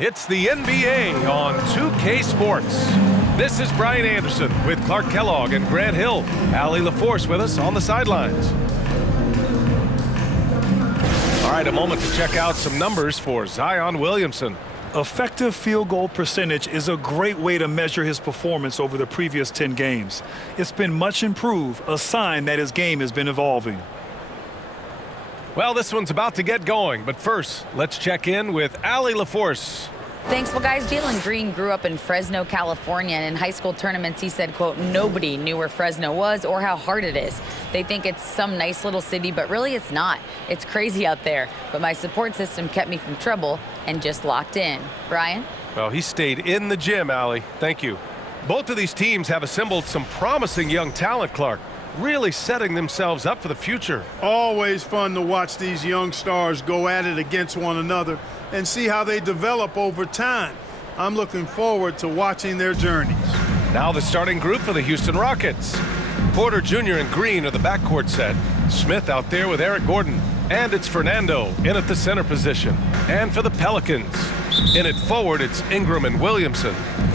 It's the NBA on 2K Sports. This is Brian Anderson with Clark Kellogg and Grant Hill. Allie LaForce with us on the sidelines. All right, a moment to check out some numbers for Zion Williamson. Effective field goal percentage is a great way to measure his performance over the previous 10 games. It's been much improved, a sign that his game has been evolving. Well, this one's about to get going, but first, let's check in with Allie LaForce. Thanks. Well, guys, Jalen Green grew up in Fresno, California, and in high school tournaments, he said, quote, nobody knew where Fresno was or how hard it is. They think it's some nice little city, but really it's not. It's crazy out there. But my support system kept me from trouble and just locked in. Brian? Well, he stayed in the gym, Allie. Thank you. Both of these teams have assembled some promising young talent, Clark, really setting themselves up for the future. Always fun to watch these young stars go at it against one another and see how they develop over time. I'm looking forward to watching their journeys. Now the starting group for the Houston Rockets. Porter Jr. and Green are the backcourt set. Smith out there with Eric Gordon. And it's Fernando in at the center position. And for the Pelicans, in at forward, it's Ingram and Williamson.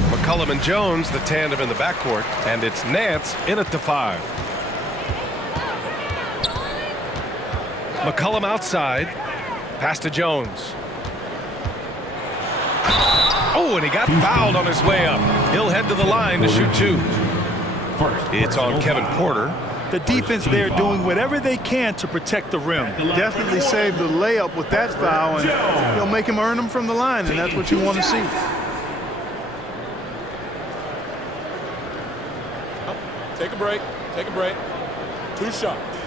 McCollum and Jones, the tandem in the backcourt. And it's Nance in at the 5. McCollum outside. Pass to Jones. Oh, and he got fouled on his way up. He'll head to the line to shoot 2. It's on Kevin Porter. The defense there doing whatever they can to protect the rim. Definitely saved the layup with that foul, and he'll make him earn them from the line, and that's what you want to see. Take a break. Take a break. 2 shots.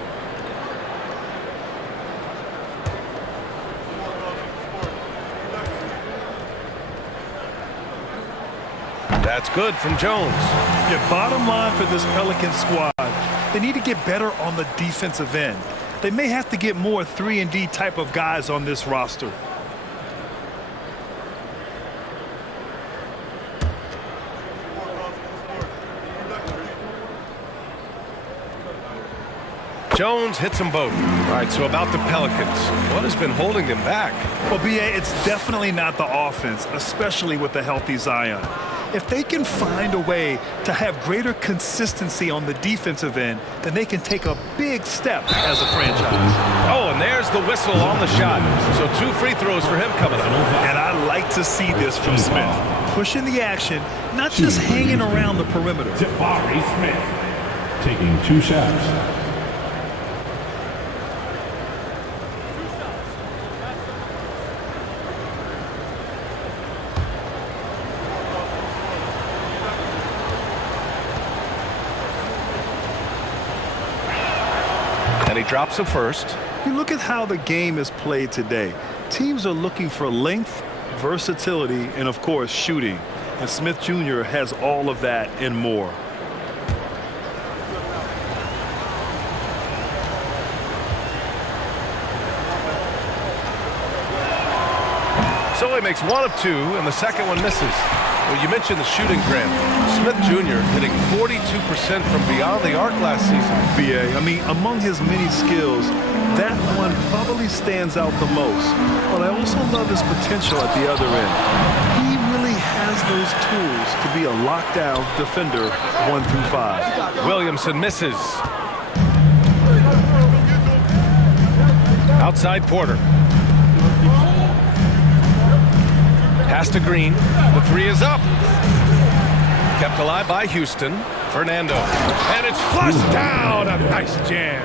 That's good from Jones. Your bottom line for this Pelicans squad, they need to get better on the defensive end. They may have to get more 3-and-D type of guys on this roster. Jones hits them both. All right, so about the Pelicans. What has been holding them back? Well, B.A., it's definitely not the offense, especially with the healthy Zion. If they can find a way to have greater consistency on the defensive end, then they can take a big step as a franchise. Oh, and there's the whistle on the shot. So 2 free throws for him coming up. And I like to see this from Smith. Pushing the action, not just hanging around the perimeter. Jabari Smith taking 2 shots. And he drops it first. You look at how the game is played today. Teams are looking for length, versatility, and, of course, shooting. And Smith Jr. has all of that and more. So he makes 1 of 2, and the second one misses. Well, you mentioned the shooting, Grant. Smith Jr. hitting 42% from beyond the arc last season. B.A., I mean, among his many skills, that one probably stands out the most. But I also love his potential at the other end. He really has those tools to be a lockdown defender 1 through 5. Williamson misses. Outside Porter. Pass to Green. The 3 is up. Kept alive by Houston. Fernando. And it's flushed down. A nice jam.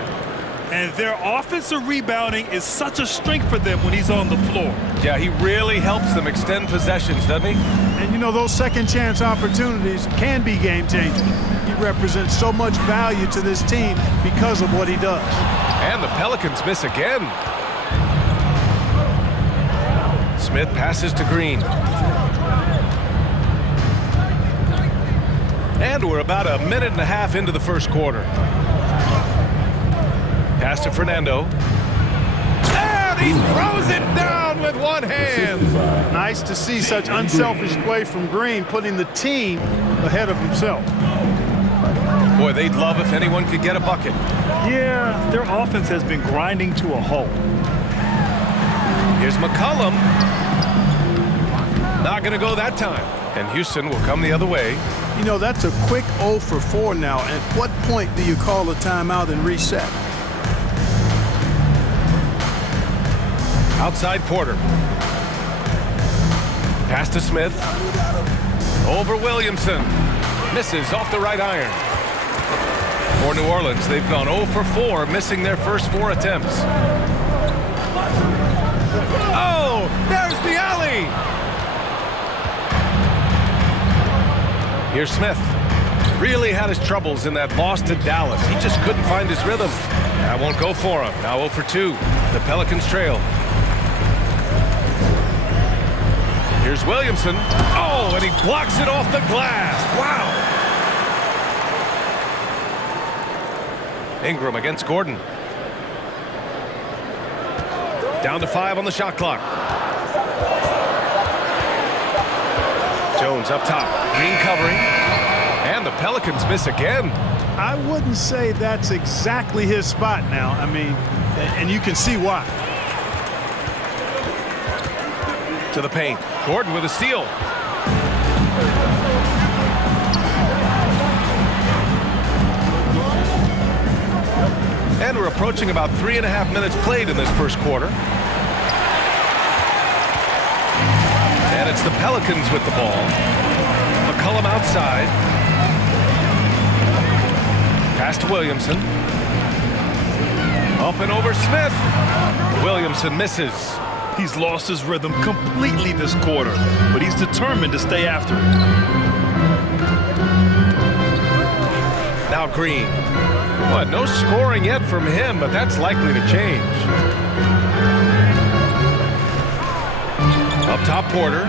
And their offensive rebounding is such a strength for them when he's on the floor. Yeah, he really helps them extend possessions, doesn't he? And, you know, those second-chance opportunities can be game-changing. He represents so much value to this team because of what he does. And the Pelicans miss again. Smith passes to Green. And we're about a minute and a half into the first quarter. Pass to Fernando. And he throws it down with one hand. Nice to see such unselfish play from Green, putting the team ahead of himself. Boy, they'd love if anyone could get a bucket. Yeah, their offense has been grinding to a halt. Here's McCollum. Not going to go that time. And Houston will come the other way. You know, that's a quick 0 for 4 now. At what point do you call a timeout and reset? Outside Porter. Pass to Smith. Over Williamson. Misses off the right iron. For New Orleans, they've gone 0 for 4, missing their first 4 attempts. Oh, there's the alley. Here's Smith. Really had his troubles in that loss to Dallas. He just couldn't find his rhythm. That won't go for him. Now 0 for 2. The Pelicans trail. Here's Williamson. Oh, and he blocks it off the glass. Wow. Ingram against Gordon. Down to 5 on the shot clock. Jones up top. Green covering. And the Pelicans miss again. I wouldn't say that's exactly his spot now. I mean, and you can see why. To the paint. Gordon with a steal. And we're approaching about 3.5 minutes played in this first quarter. And it's the Pelicans with the ball. McCollum outside. Pass to Williamson. Up and over Smith. Williamson misses. He's lost his rhythm completely this quarter, but he's determined to stay after it. Now Green. What, no scoring yet from him, but that's likely to change. Up top, Porter.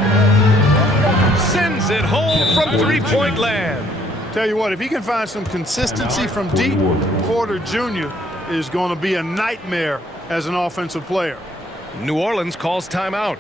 Sends it home from three-point land. Tell you what, if he can find some consistency from deep, Porter Jr. is going to be a nightmare as an offensive player. New Orleans calls timeout.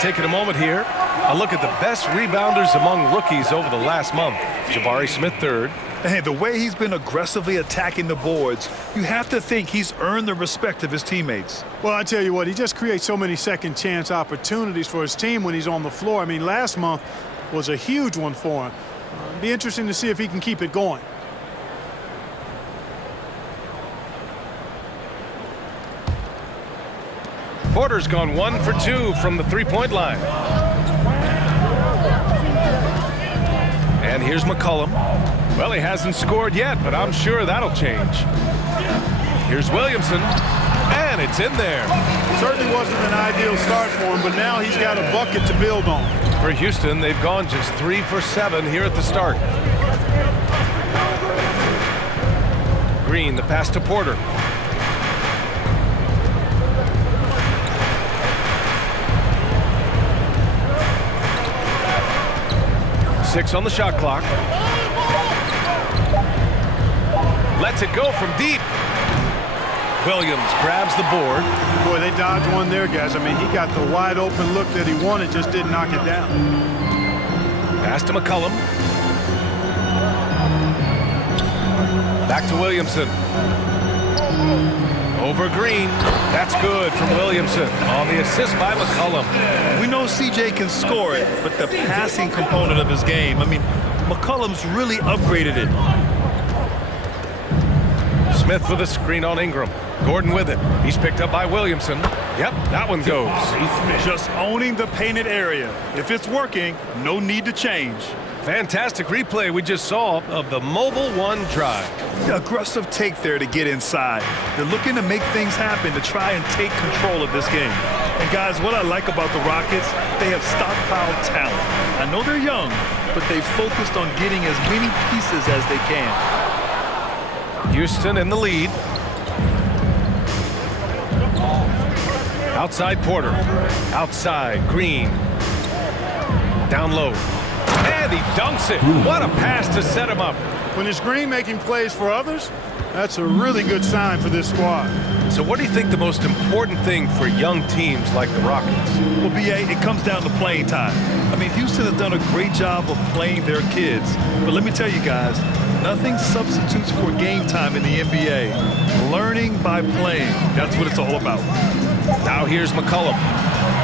Taking a moment here, a look at the best rebounders among rookies over the last month. Jabari Smith third. Hey, the way he's been aggressively attacking the boards, you have to think he's earned the respect of his teammates. Well, I tell you what, he just creates so many second chance opportunities for his team when he's on the floor. I mean, last month was a huge one for him. It'll be interesting to see if he can keep it going. Porter's gone 1 for 2 from the three-point line. And here's McCollum. Well, he hasn't scored yet, but I'm sure that'll change. Here's Williamson, and it's in there. Certainly wasn't an ideal start for him, but now he's got a bucket to build on. For Houston, they've gone just 3 for 7 here at the start. Green, the pass to Porter. Six on the shot clock. Lets it go from deep. Williams grabs the board. Boy, they dodged one there, guys. I mean, he got the wide open look that he wanted, just didn't knock it down. Pass to McCollum. Back to Williamson. Over Green. That's good from Williamson on the assist by McCollum. We know CJ can score it, but the passing component of his game, I mean, McCollum's really upgraded it. Smith with a screen on Ingram. Gordon with it. He's picked up by Williamson. Yep, that one goes. Just owning the painted area. If it's working, no need to change. Fantastic replay we just saw of the Mobile One drive. The aggressive take there to get inside. They're looking to make things happen to try and take control of this game. And guys, what I like about the Rockets, they have stockpiled talent. I know they're young, but they focused on getting as many pieces as they can. Houston in the lead. Outside Porter. Outside Green. Down low. And he dunks it. What a pass to set him up. When it's Green making plays for others, that's a really good sign for this squad. So what do you think the most important thing for young teams like the Rockets? Well, BA, it comes down to playing time. I mean, Houston has done a great job of playing their kids. But let me tell you guys, nothing substitutes for game time in the NBA. Learning by playing. That's what it's all about. Now here's McCollum.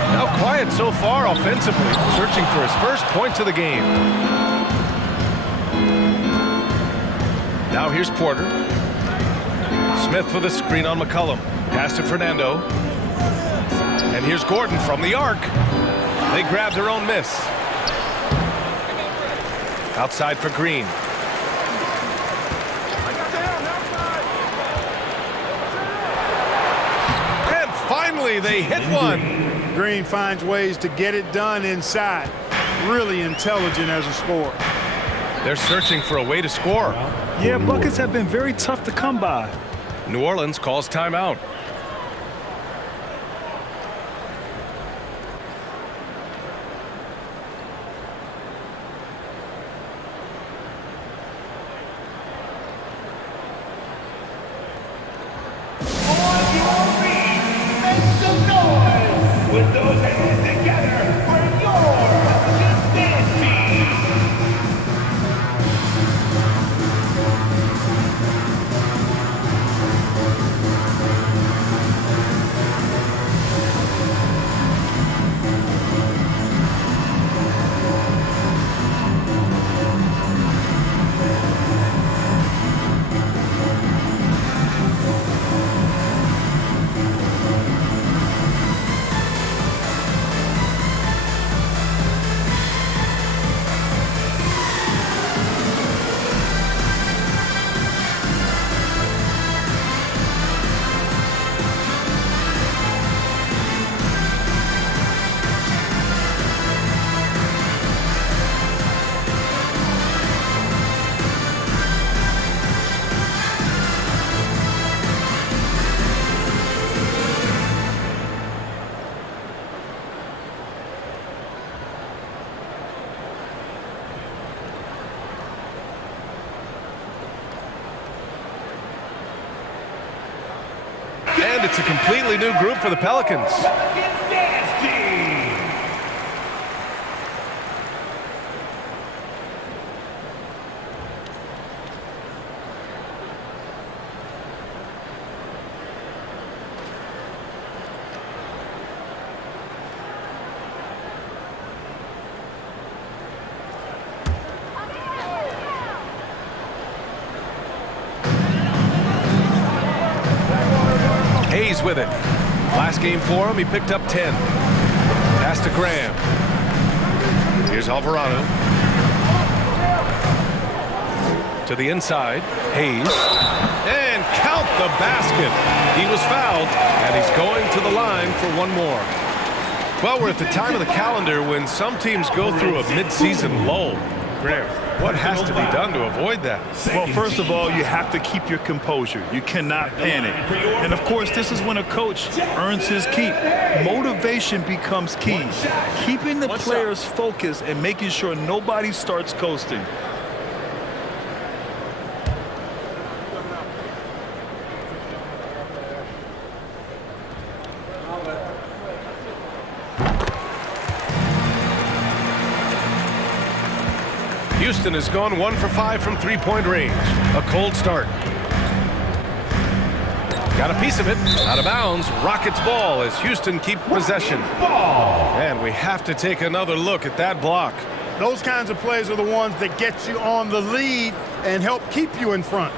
Now quiet so far offensively, searching for his first points of the game. Now here's Porter. Smith with a screen on McCollum. Pass to Fernando. And here's Gordon from the arc. They grab their own miss. Outside for Green. And finally they hit one. Green finds ways to get it done inside. Really intelligent as a scorer. They're searching for a way to score. Yeah, buckets have been very tough to come by. New Orleans calls timeout. With those hands together for your dynasty. And it's a completely new group for the Pelicans. Hayes with it. Last game for him, he picked up 10. Pass to Graham. Here's Alvarado. To the inside. Hayes. And count the basket. He was fouled, and he's going to the line for one more. Well, we're at the time of the calendar when some teams go through a mid-season lull. Graham, what has to be done to avoid that? Well, first of all, you have to keep your composure. You cannot panic. And, of course, this is when a coach earns his keep. Motivation becomes key. Keeping the players focused and making sure nobody starts coasting. Houston has gone 1 for 5 from three-point range. A cold start. Got a piece of it. Out of bounds. Rockets ball as Houston keep possession. And we have to take another look at that block. Those kinds of plays are the ones that get you on the lead and help keep you in front.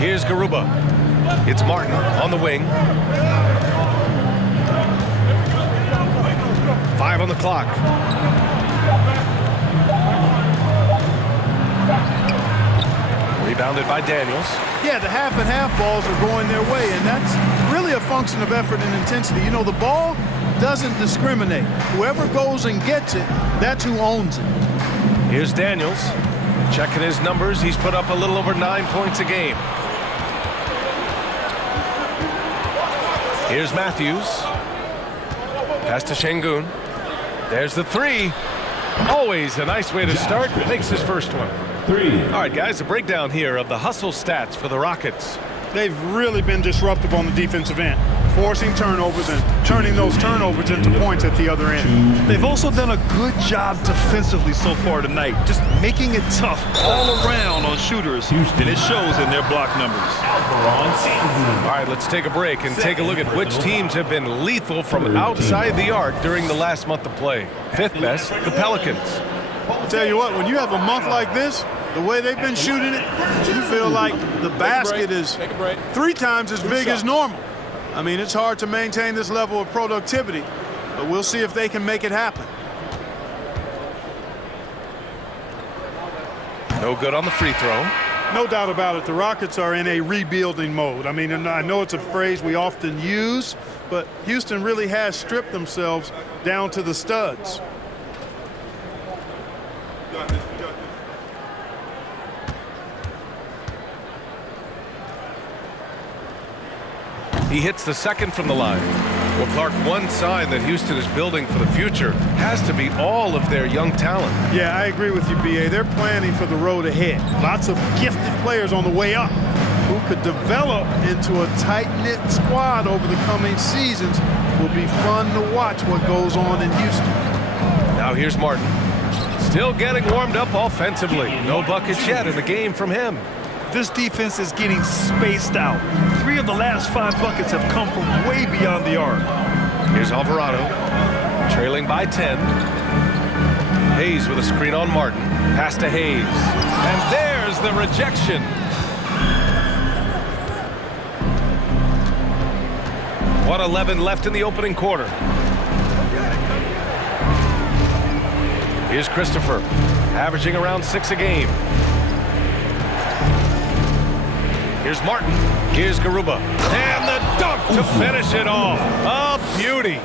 Here's Garuba. It's Martin on the wing. 5 on the clock. Rebounded by Daniels. Yeah, the half and half balls are going their way, and that's really a function of effort and intensity. You know, the ball doesn't discriminate. Whoever goes and gets it, that's who owns it. Here's Daniels. Checking his numbers, he's put up a little over 9 points a game. Here's Matthews. Pass to Şengün. There's the three. Always a nice way to start. Makes his first one. 3. All right, guys, a breakdown here of the hustle stats for the Rockets. They've really been disruptive on the defensive end, forcing turnovers and turning those turnovers into points at the other end. They've also done a good job defensively so far tonight, just making it tough all around on shooters, and it shows in their block numbers. All right, let's take a break and take a look at which teams have been lethal from outside the arc during the last month of play. Fifth best, the Pelicans. I'll tell you what, when you have a month like this, the way they've been shooting it, you feel like the basket is 3 times as big as normal. I mean, it's hard to maintain this level of productivity, but we'll see if they can make it happen. No good on the free throw. No doubt about it, the Rockets are in a rebuilding mode. I mean, and I know it's a phrase we often use, but Houston really has stripped themselves down to the studs. He hits the second from the line. Well, Clark, one sign that Houston is building for the future has to be all of their young talent. Yeah, I agree with you, B.A. They're planning for the road ahead. Lots of gifted players on the way up who could develop into a tight-knit squad over the coming seasons. Will be fun to watch what goes on in Houston. Now here's Martin. Still getting warmed up offensively. No buckets yet in the game from him. This defense is getting spaced out. 3 of the last 5 buckets have come from way beyond the arc. Here's Alvarado, trailing by 10. Hayes with a screen on Martin. Pass to Hayes. And there's the rejection. .11 left in the opening quarter. Here's Christopher, averaging around 6 a game. Here's Martin. Here's Garuba. And the dunk to finish it off. A beauty.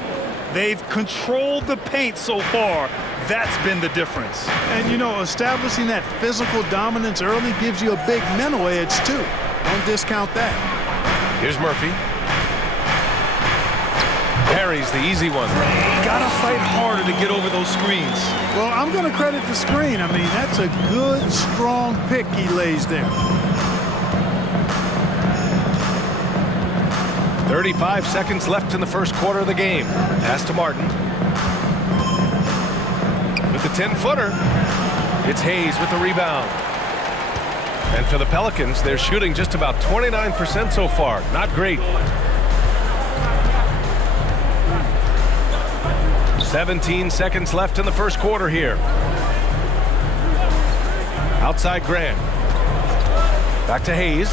They've controlled the paint so far. That's been the difference. And, you know, establishing that physical dominance early gives you a big mental edge, too. Don't discount that. Here's Murphy. Carries the easy one. Gotta fight harder to get over those screens. Well, I'm going to credit the screen. I mean, that's a good, strong pick he lays there. 35 seconds left in the first quarter of the game. Pass to Martin. With the 10-footer, it's Hayes with the rebound. And for the Pelicans, they're shooting just about 29% so far. Not great. 17 seconds left in the first quarter here. Outside Grant. Back to Hayes.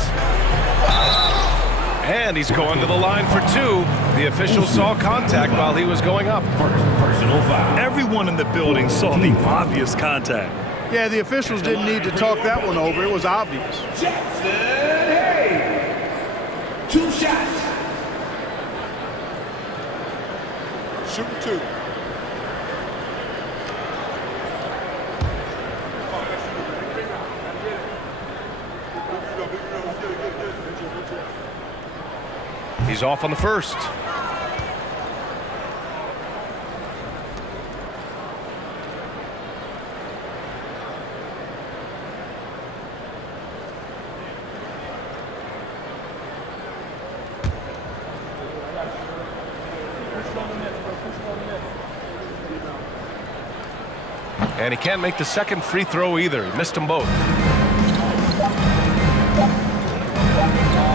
And he's going to the line for 2. The official saw contact while he was going up. Personal foul. Everyone in the building saw the obvious contact. Yeah, the officials didn't need to talk that one over. It was obvious. Jackson Hayes. 2 shots. Shooting 2. He's off on the first. And he can't make the second free throw either. He missed them both.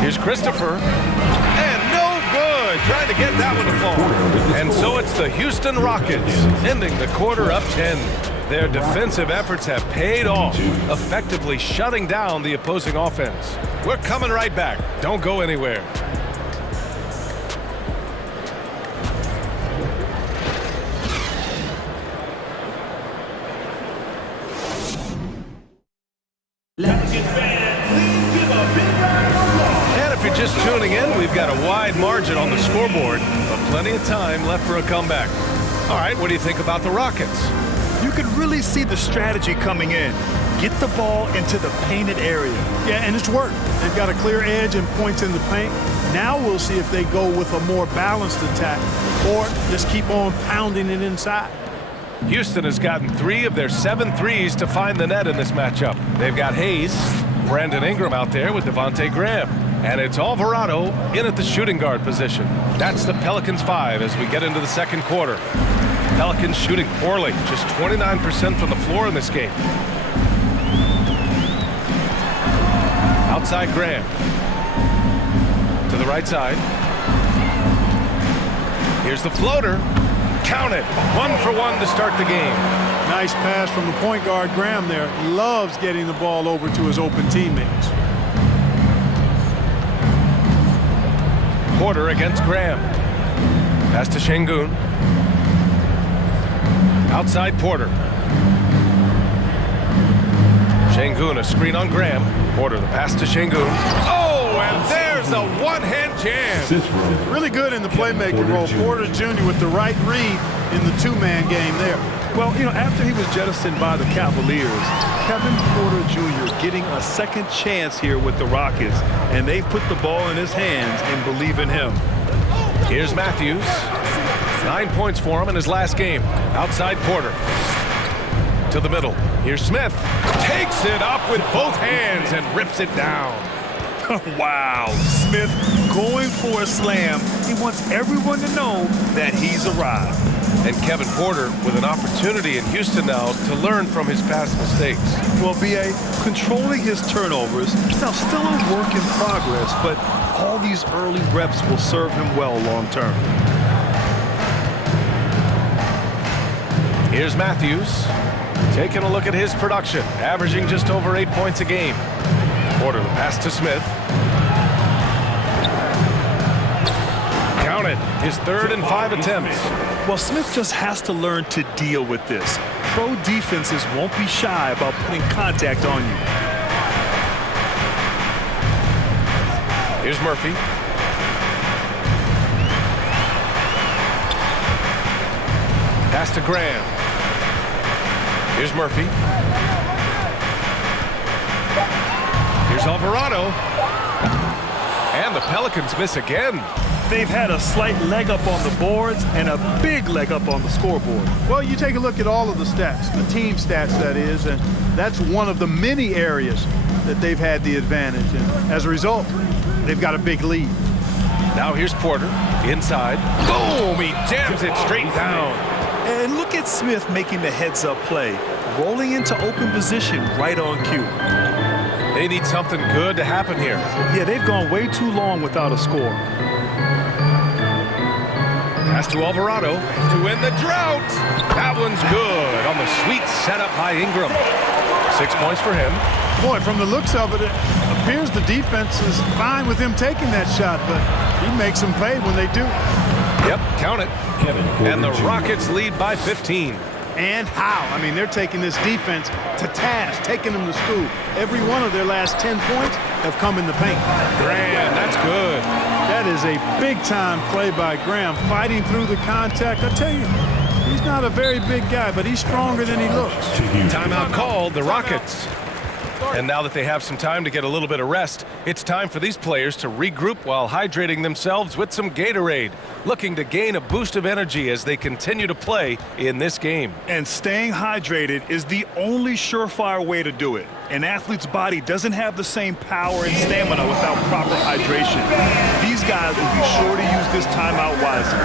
Here's Christopher. And no good. Trying to get that one to fall. And so it's the Houston Rockets ending the quarter up 10. Their defensive efforts have paid off, effectively shutting down the opposing offense. We're coming right back. Don't go anywhere. And if you're just tuning in, we've got a wide margin on the scoreboard, but plenty of time left for a comeback. All right, what do you think about the Rockets? You could really see the strategy coming in. Get the ball into the painted area. Yeah, and it's worked. They've got a clear edge and points in the paint. Now we'll see if they go with a more balanced attack or just keep on pounding it inside. Houston has gotten 3 of their 7 threes to find the net in this matchup. They've got Hayes, Brandon Ingram out there with Devontae Graham. And it's Alvarado in at the shooting guard position. That's the Pelicans 5 as we get into the second quarter. Pelicans shooting poorly, just 29% from the floor in this game. Outside Graham. To the right side. Here's the floater. Count it. 1 for 1 to start the game. Nice pass from the point guard Graham there. Loves getting the ball over to his open teammates. Porter against Graham. Pass to Şengün. Outside Porter. Şengün, a screen on Graham. Porter, the pass to Şengün. Oh, and there's a one-hand jam. Really good in the playmaking role. Porter Jr. with the right read in the two-man game there. Well, you know, after he was jettisoned by the Cavaliers, Kevin Porter Jr. getting a second chance here with the Rockets, and they've put the ball in his hands and believe in him. Here's Matthews. 9 points for him in his last game. Outside Porter. To the middle. Here's Smith. Takes it up with both hands and rips it down. Wow, Smith going for a slam. He wants everyone to know that he's arrived. And Kevin Porter with an opportunity in Houston now to learn from his past mistakes. Well, B.A., controlling his turnovers, now still a work in progress, but all these early reps will serve him well long term. Here's Matthews. Taking a look at his production, averaging just over 8 points a game. Porter, the pass to Smith. Count it, his 3rd and 5 attempts. Well, Smith just has to learn to deal with this. Pro defenses won't be shy about putting contact on you. Here's Murphy. Pass to Graham. Here's Murphy. Here's Alvarado. And the Pelicans miss again. They've had a slight leg up on the boards and a big leg up on the scoreboard. Well, you take a look at all of the stats, the team stats that is, and that's one of the many areas that they've had the advantage. And as a result, they've got a big lead. Now here's Porter inside. Boom! He jams it straight down. And look at Smith making the heads-up play, rolling into open position right on cue. They need something good to happen here. Yeah, they've gone way too long without a score. Pass to Alvarado to end the drought. That one's good on the sweet setup by Ingram. 6 points for him. Boy, from the looks of it, it appears the defense is fine with him taking that shot, but he makes them pay when they do. Yep, count it. And the Rockets lead by 15. And how? I mean, they're taking this defense to task, taking them to school. Every one of their last 10 points have come in the paint. Graham, that's good. That is a big-time play by Graham, fighting through the contact. I tell you, he's not a very big guy, but he's stronger than he looks. Timeout called, the Rockets. And now that they have some time to get a little bit of rest, it's time for these players to regroup while hydrating themselves with some Gatorade, looking to gain a boost of energy as they continue to play in this game. And staying hydrated is the only surefire way to do it. An athlete's body doesn't have the same power and stamina without proper hydration. These guys will be sure to use this timeout wisely.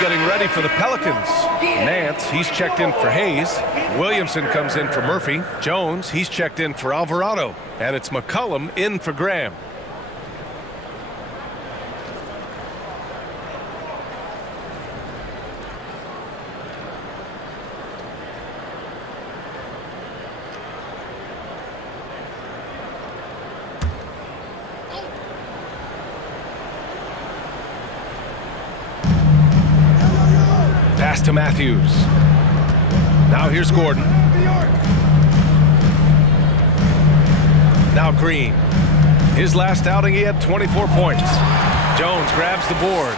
getting ready for the Pelicans. Nance, he's checked in for Hayes. Williamson comes in for Murphy. Jones, he's checked in for Alvarado. And it's McCollum in for Graham. Pass to Matthews. Now here's Gordon. Now Green. His last outing, he had 24 points. Jones grabs the board.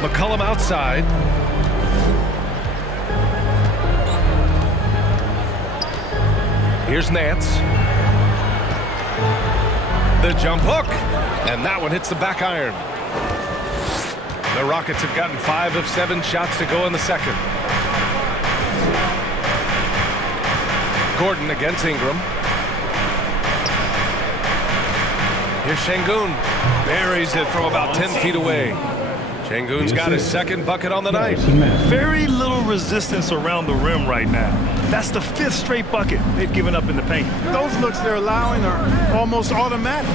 McCollum outside. Here's Nance. The jump hook. And that one hits the back iron. The Rockets have gotten 5 of 7 shots to go in the second. Gordon against Ingram. Here's Şengün. Buries it from about 10 feet away. Şengün's got his second bucket on the night. Very little resistance around the rim right now. That's the 5th straight bucket they've given up in the paint. Those looks they're allowing are almost automatic.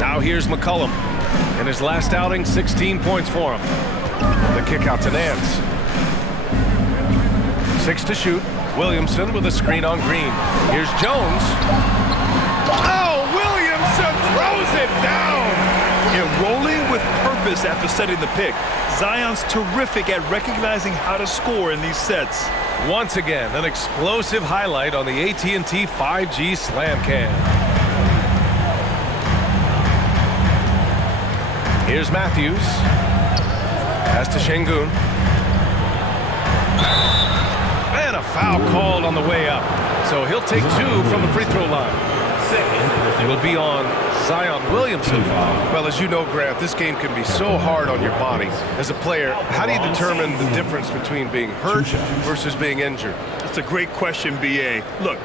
Now here's McCollum. In his last outing, 16 points for him. The kick out to Nance. 6 to shoot. Williamson with a screen on Green. Here's Jones. Oh, Williamson throws it down. And rolling with purpose after setting the pick. Zion's terrific at recognizing how to score in these sets. Once again, an explosive highlight on the AT&T 5G Slam Cam. Here's Matthews. Pass to Şengün. And a foul called on the way up. So he'll take 2 from the free throw line. It'll be on Zion Williamson. Well, as you know, Grant, this game can be so hard on your body. As a player, how do you determine the difference between being hurt versus being injured? That's a great question, B.A. Look,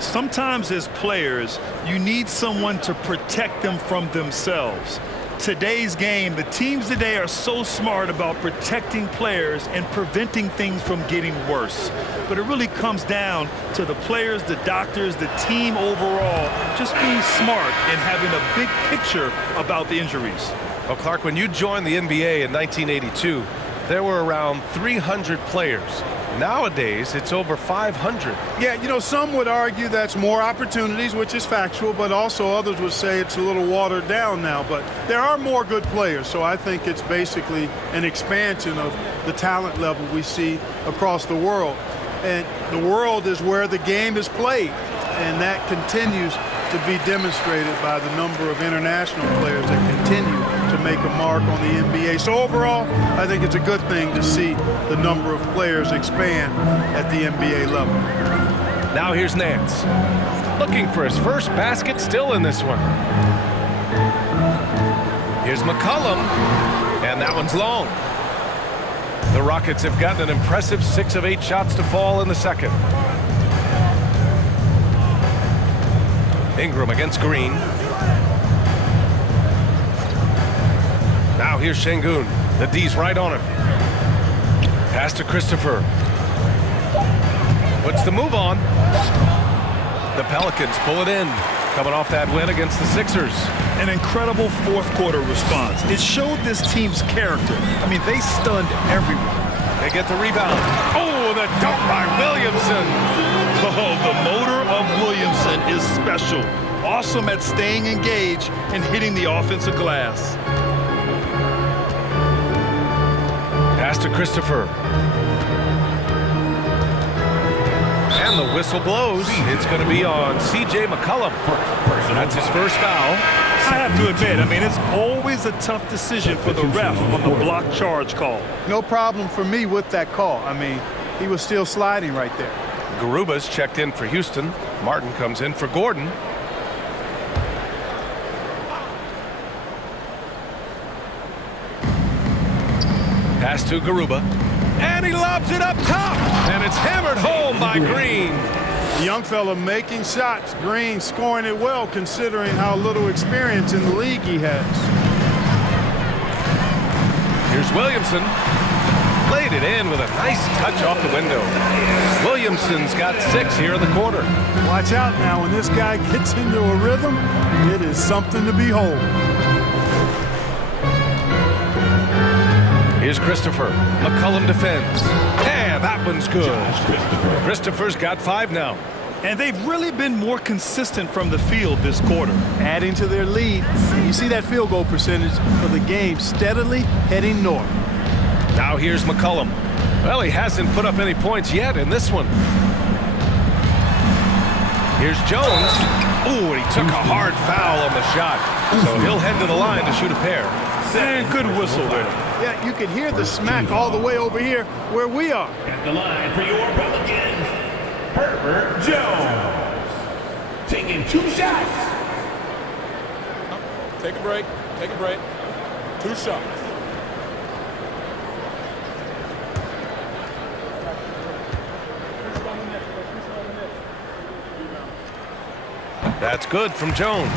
sometimes as players, you need someone to protect them from themselves. Today's game, the teams today are so smart about protecting players and preventing things from getting worse. But it really comes down to the players, the doctors, the team overall, just being smart and having a big picture about the injuries. Well, Clark, when you joined the NBA in 1982, there were around 300 players. Nowadays, it's over 500. Yeah, you know, some would argue that's more opportunities, which is factual, but also others would say it's a little watered down now. But there are more good players, so I think it's basically an expansion of the talent level we see across the world. And the world is where the game is played, and that continues to be demonstrated by the number of international players that continue to make a mark on the NBA. So overall, I think it's a good thing to see the number of players expand at the NBA level. Now here's Nance. Looking for his first basket, still in this one. Here's McCollum, and that one's long. The Rockets have gotten an impressive 6 of 8 shots to fall in the second. Ingram against Green. Now here's Şengün. The D's right on him. Pass to Christopher. Puts the move on. The Pelicans pull it in. Coming off that win against the Sixers. An incredible fourth quarter response. It showed this team's character. I mean, they stunned everyone. They get the rebound. Oh, the dunk by Williamson. Oh, the motor of Williamson is special. Awesome at staying engaged and hitting the offensive glass. Pass to Christopher. And the whistle blows. It's going to be on C.J. McCollum. That's his first foul. I have to admit, I mean, it's always a tough decision for the ref on the block charge call. No problem for me with that call. I mean, he was still sliding right there. Garuba's checked in for Houston. Martin comes in for Gordon. Pass to Garuba. And he lobs it up top. And it's hammered home by Green. The young fella making shots. Green scoring it well considering how little experience in the league he has. Here's Williamson. Laid it in with a nice touch off the window. Williamson's got 6 here in the quarter. Watch out now. When this guy gets into a rhythm, it is something to behold. Here's Christopher. McCollum defends. And that one's good. Christopher's got 5 now. And they've really been more consistent from the field this quarter. Adding to their lead, you see that field goal percentage for the game steadily heading north. Now here's McCollum. Well, he hasn't put up any points yet in this one. Here's Jones. Ooh, and he took a hard foul on the shot. So he'll head to the line to shoot a pair. And good whistle there. Yeah, you can hear the smack all the way over here where we are. At the line for your Pelicans, Herbert Jones. Taking 2 shots. Take a break. Take a break. 2 shots. That's good from Jones.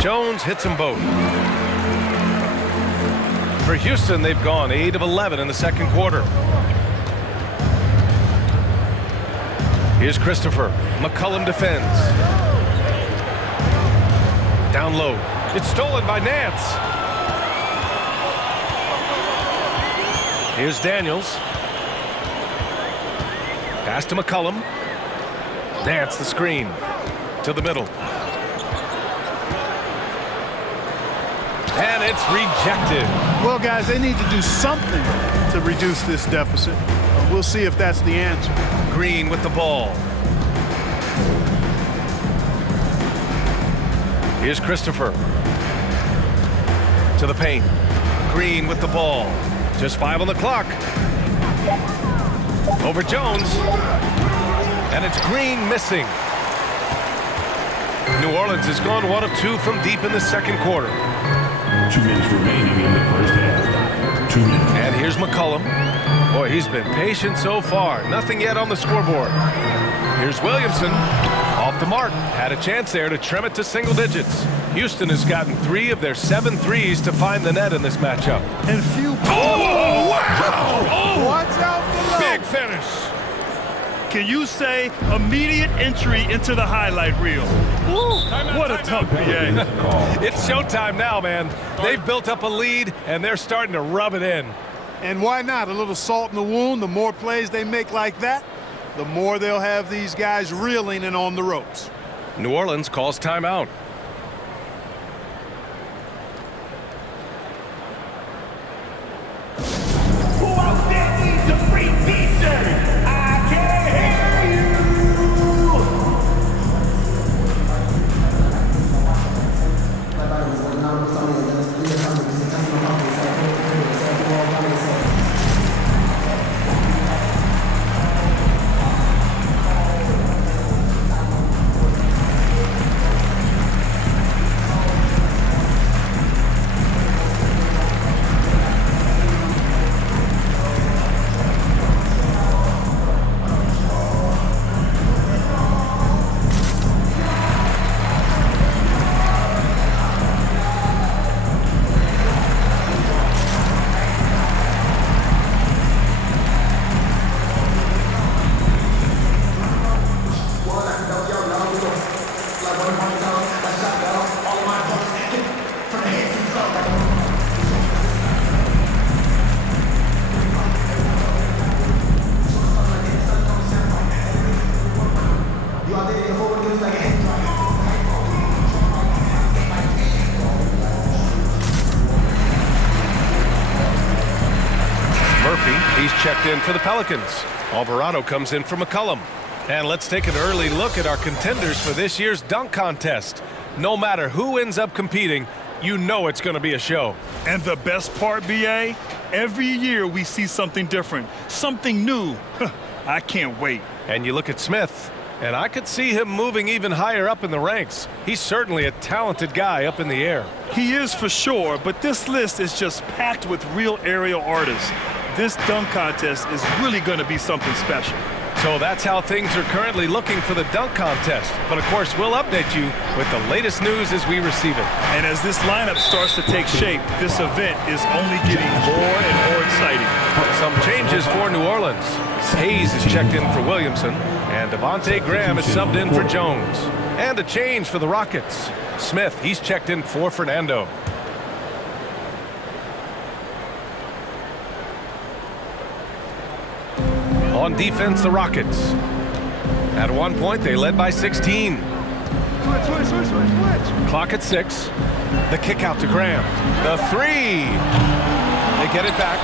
Jones hits them both. For Houston, they've gone 8 of 11 in the second quarter. Here's Christopher. McCollum defends. Down low. It's stolen by Nance. Here's Daniels. Pass to McCollum. Nance the screen. To the middle. And it's rejected. Well, guys, they need to do something to reduce this deficit. We'll see if that's the answer. Green with the ball. Here's Christopher. To the paint. Green with the ball. Just 5 on the clock. Over Jones. And it's Green missing. New Orleans has gone 1 of 2 from deep in the second quarter. 2 minutes remaining in the first half. 2 minutes. And here's McCollum. Boy, he's been patient so far. Nothing yet on the scoreboard. Here's Williamson. Off the mark. Had a chance there to trim it to single digits. Houston has gotten 3 of their 7 threes to find the net in this matchup. And few. Oh, wow! Oh, watch out below. Big finish. Can you say immediate entry into the highlight reel? What a tough PA. It's showtime now, man. They've built up a lead, and they're starting to rub it in. And why not? A little salt in the wound. The more plays they make like that, the more they'll have these guys reeling and on the ropes. New Orleans calls timeout. Who out there needs a free t-shirt? I can't hear you. He's checked in for the Pelicans. Alvarado comes in for McCollum. And let's take an early look at our contenders for this year's dunk contest. No matter who ends up competing, you know it's going to be a show. And the best part, BA, every year we see something different, something new. I can't wait. And you look at Smith. And I could see him moving even higher up in the ranks. He's certainly a talented guy up in the air. He is for sure, but this list is just packed with real aerial artists. This dunk contest is really going to be something special. So that's how things are currently looking for the dunk contest. But of course, we'll update you with the latest news as we receive it. And as this lineup starts to take shape, this event is only getting more and more exciting. Some changes for New Orleans. Hayes is checked in for Williamson, and Devontae Graham is subbed in for Jones. And a change for the Rockets. Smith, he's checked in for Fernando. On defense, the Rockets. At one point, they led by 16. Switch. Clock at 6. The kick out to Graham. The three. They get it back.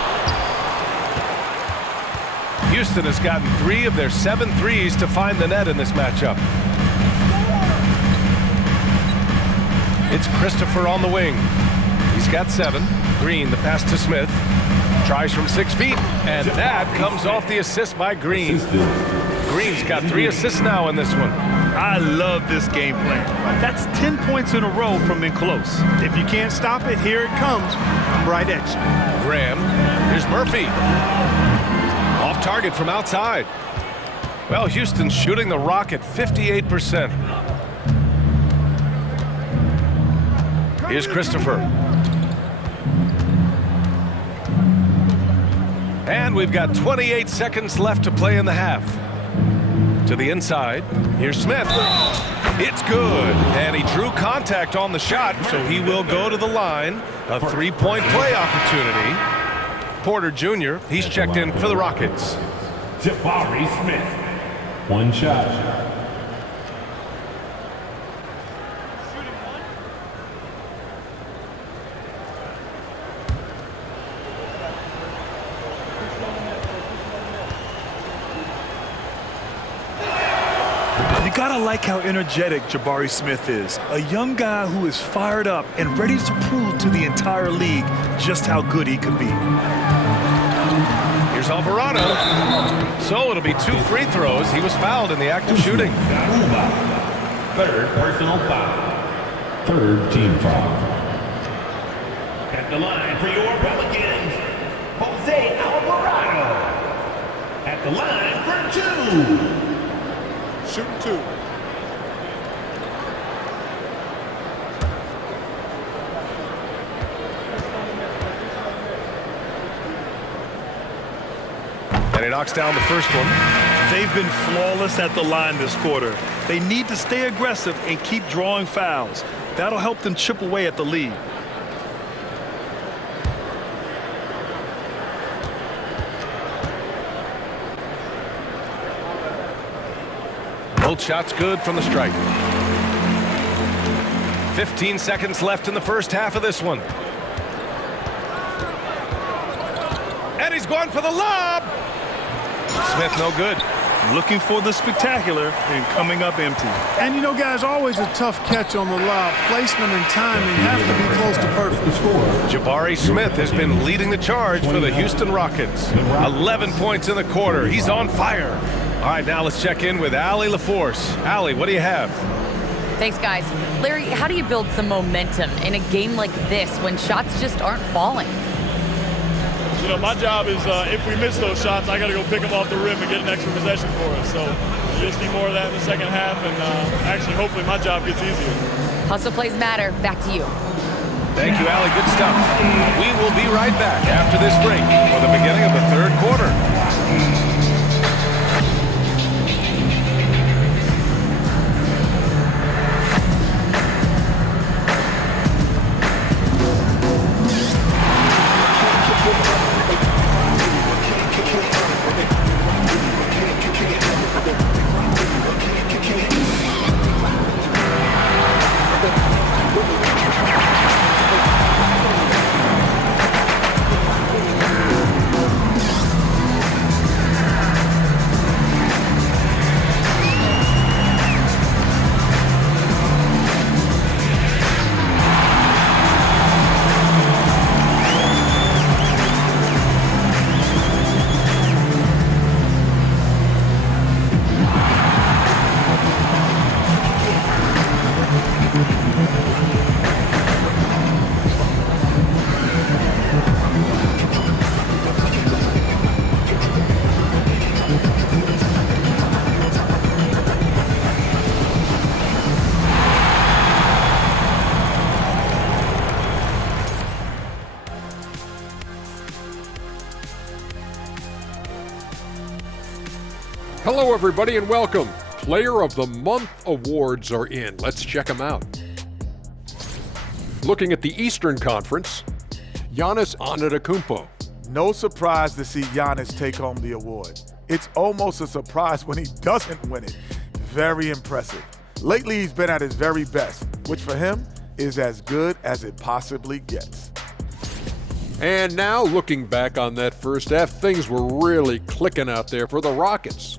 Houston has gotten 3 of their 7 threes to find the net in this matchup. It's Christopher on the wing. He's got 7. Green, the pass to Smith. Tries from 6 feet, and that comes off the assist by Green. Green's got 3 assists now in this one. I love this game plan. That's 10 points in a row from in close. If you can't stop it, here it comes. I'm right at you. Graham. Here's Murphy. Off target from outside. Well, Houston's shooting the rock at 58%. Here's Christopher. And we've got 28 seconds left to play in the half. To the inside. Here's Smith. It's good. And he drew contact on the shot, so he will go to the line. A 3-point play opportunity. Porter Jr., he's checked in for the Rockets. Jabari Smith. 1 shot. You gotta like how energetic Jabari Smith is. A young guy who is fired up and ready to prove to the entire league just how good he could be. Here's Alvarado. So it'll be 2 free throws. He was fouled in the act of shooting. 3rd personal foul. 3rd team foul. At the line for your Pelicans, Jose Alvarado. At the line for 2. Shooting 2. And he knocks down the first one. They've been flawless at the line this quarter. They need to stay aggressive and keep drawing fouls. That'll help them chip away at the lead. Both shots good from the stripe. 15 seconds left in the first half of this one. And he's going for the lob. Smith no good. Looking for the spectacular and coming up empty. And you know, guys, always a tough catch on the lob. Placement and timing have to be close to perfect. Jabari Smith has been leading the charge for the Houston Rockets. 11 points in the quarter. He's on fire. All right, now let's check in with Allie LaForce. Allie, what do you have? Thanks, guys. Larry, how do you build some momentum in a game like this when shots just aren't falling? You know, my job is if we miss those shots, I got to go pick them off the rim and get an extra possession for us. So you just need more of that in the second half, and actually, hopefully, my job gets easier. Hustle plays matter. Back to you. Thank you, Allie. Good stuff. We will be right back after this break for the beginning of the 3rd quarter. Hello, everybody, and welcome. Player of the Month awards are in. Let's check them out. Looking at the Eastern Conference, Giannis Antetokounmpo. No surprise to see Giannis take home the award. It's almost a surprise when he doesn't win it. Very impressive. Lately, he's been at his very best, which for him is as good as it possibly gets. And now, looking back on that first half, things were really clicking out there for the Rockets.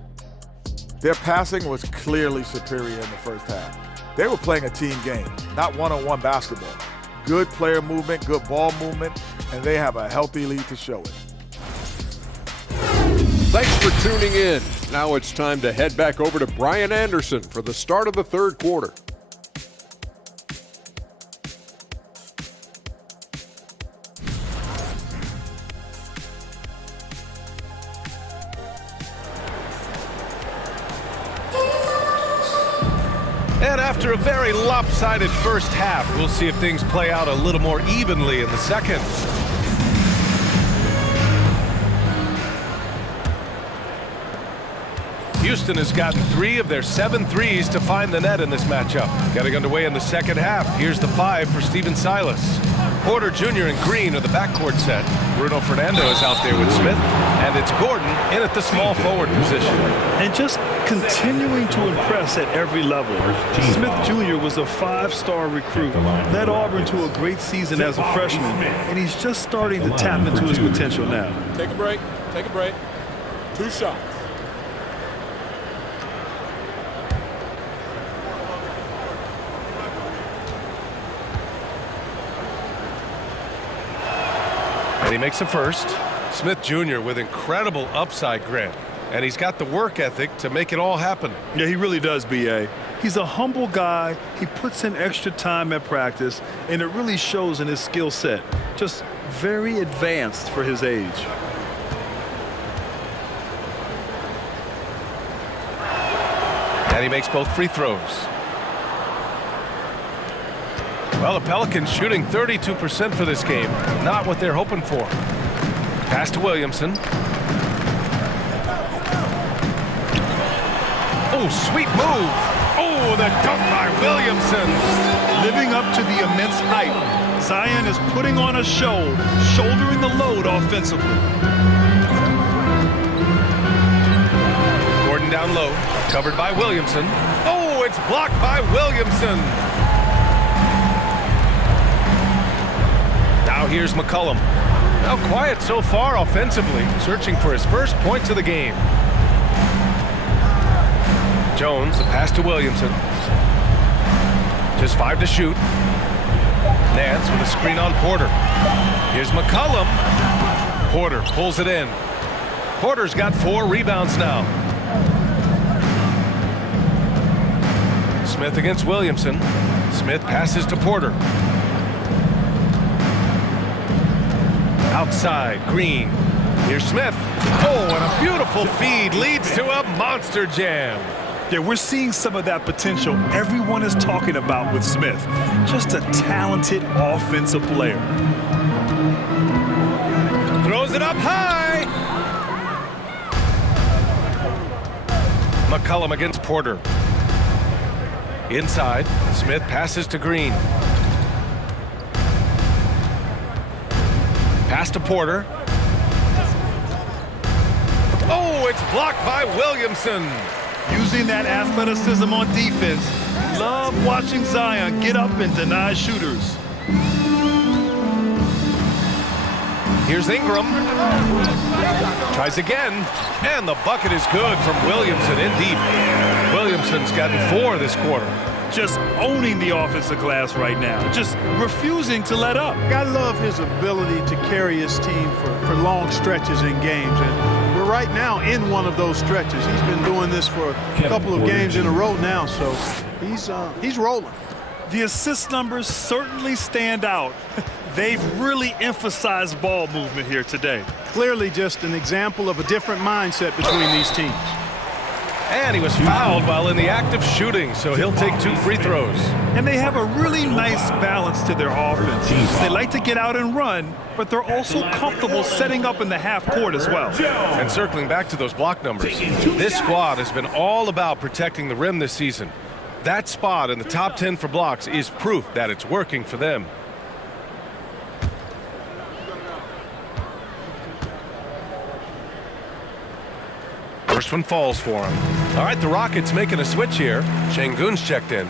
Their passing was clearly superior in the first half. They were playing a team game, not one-on-one basketball. Good player movement, good ball movement, and they have a healthy lead to show it. Thanks for tuning in. Now it's time to head back over to Brian Anderson for the start of the third quarter. And after a very lopsided first half, we'll see if things play out a little more evenly in the second. Houston has gotten 3 of their 7 threes to find the net in this matchup. Getting underway in the second half. Here's the 5 for Stephen Silas. Porter Jr. and Green are the backcourt set. Bruno Fernando is out there with Smith, and it's Gordon in at the small forward position. And just continuing to impress at every level. Smith Jr. was a 5-star recruit, led Auburn to a great season as a freshman, and he's just starting to tap into his potential now. Take a break. Take a break. 2 shots. And he makes a first. Smith Jr. with incredible upside grit. And he's got the work ethic to make it all happen. Yeah, he really does, B.A. He's a humble guy. He puts in extra time at practice, and it really shows in his skill set. Just very advanced for his age. And he makes both free throws. Well, the Pelicans shooting 32% for this game. Not what they're hoping for. Pass to Williamson. Oh, sweet move. Oh, the dunk by Williamson. Living up to the immense hype, Zion is putting on a show, shouldering the load offensively. Gordon down low, covered by Williamson. Oh, it's blocked by Williamson. Now here's McCollum. Now quiet so far offensively, searching for his first points of the game. Jones, the pass to Williamson. Just 5 to shoot. Nance with a screen on Porter. Here's McCollum. Porter pulls it in. Porter's got 4 rebounds now. Smith against Williamson. Smith passes to Porter. Outside, Green. Here's Smith. Oh, and a beautiful feed leads to a monster jam. Yeah, we're seeing some of that potential everyone is talking about with Smith. Just a talented offensive player. Throws it up high. McCollum against Porter. Inside, Smith passes to Green. Pass to Porter. Oh, it's blocked by Williamson. Using that athleticism on defense. Love watching Zion get up and deny shooters. Here's Ingram. Tries again. And the bucket is good from Williamson in deep. Williamson's gotten 4 this quarter. Just owning the offensive glass right now. Just refusing to let up. I love his ability to carry his team for long stretches in games. And we're right now in one of those stretches. He's been doing this for a couple of games in a row now, so he's rolling. The assist numbers certainly stand out. They've really emphasized ball movement here today. Clearly just an example of a different mindset between these teams. And he was fouled while in the act of shooting, so he'll take 2 free throws. And they have a really nice balance to their offense. They like to get out and run, but they're also comfortable setting up in the half court as well. And circling back to those block numbers, this squad has been all about protecting the rim this season. That spot in the top 10 for blocks is proof that it's working for them. First one falls for him. All right, the Rockets making a switch here. Şengün's checked in.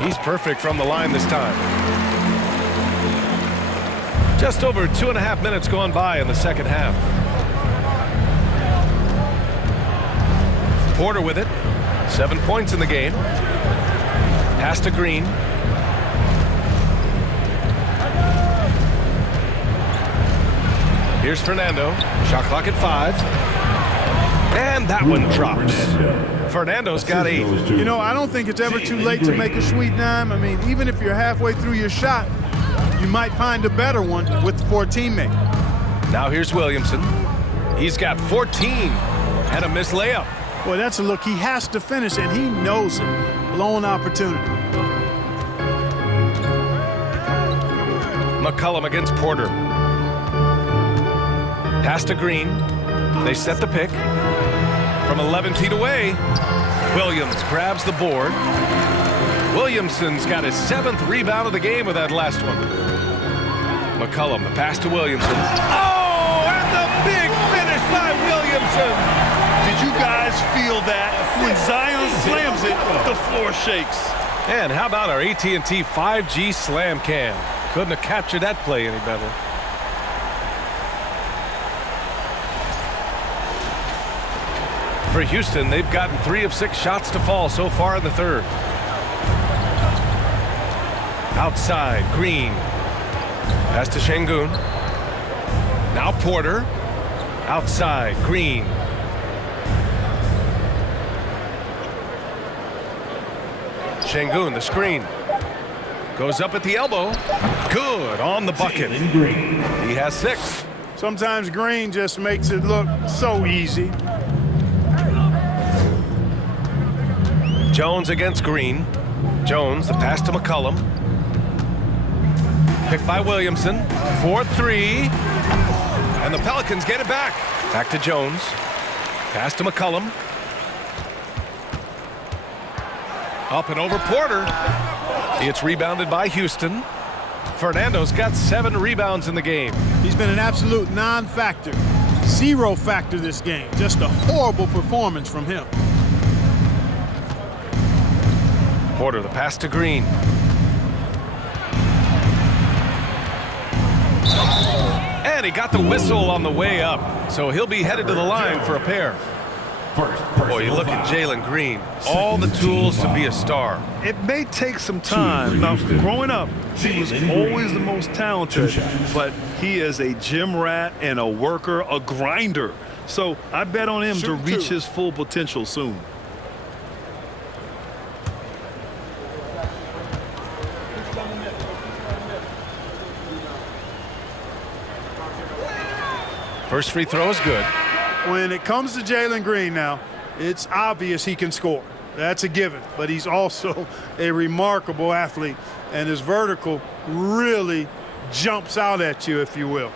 He's perfect from the line this time. Just over 2.5 minutes gone by in the second half. Porter with it. 7 points in the game. Pass to Green. Here's Fernando. Shot clock at 5. And that one drops. Fernando's got 8. You know, I don't think it's ever too late to make a sweet dime. I mean, even if you're halfway through your shot, you might find a better one for a teammate. Now here's Williamson. He's got 14 and a missed layup. Boy, that's a look he has to finish, and he knows it. Blown opportunity. McCollum against Porter. Pass to Green. They set the pick. From 11 feet away, Williams grabs the board. Williamson's got his 7th rebound of the game with that last one. McCollum, the pass to Williamson. Oh, and the big finish by Williamson. Did you guys feel that? When Zion slams it, the floor shakes. And how about our AT&T 5G slam cam? Couldn't have captured that play any better. For Houston, they've gotten 3 of 6 shots to fall so far in the third. Outside, Green. Pass to Şengün. Now Porter. Outside, Green. Şengün, the screen. Goes up at the elbow. Good on the bucket. He has 6. Sometimes Green just makes it look so easy. Jones against Green. Jones, the pass to McCollum. Picked by Williamson. 4-3. And the Pelicans get it back. Back to Jones. Pass to McCollum. Up and over Porter. It's rebounded by Houston. Fernando's got 7 rebounds in the game. He's been an absolute non-factor. 0 factor this game. Just a horrible performance from him. Porter, the pass to Green. And he got the whistle on the way up, so he'll be headed to the line for a pair. Boy, you look at Jalen Green, all the tools to be a star. It may take some time. Now, growing up, he was always the most talented, but he is a gym rat and a worker, a grinder. So I bet on him to reach his full potential soon. First free throw is good. When it comes to Jalen Green now, it's obvious he can score. That's a given. But he's also a remarkable athlete, and his vertical really jumps out at you, if you will.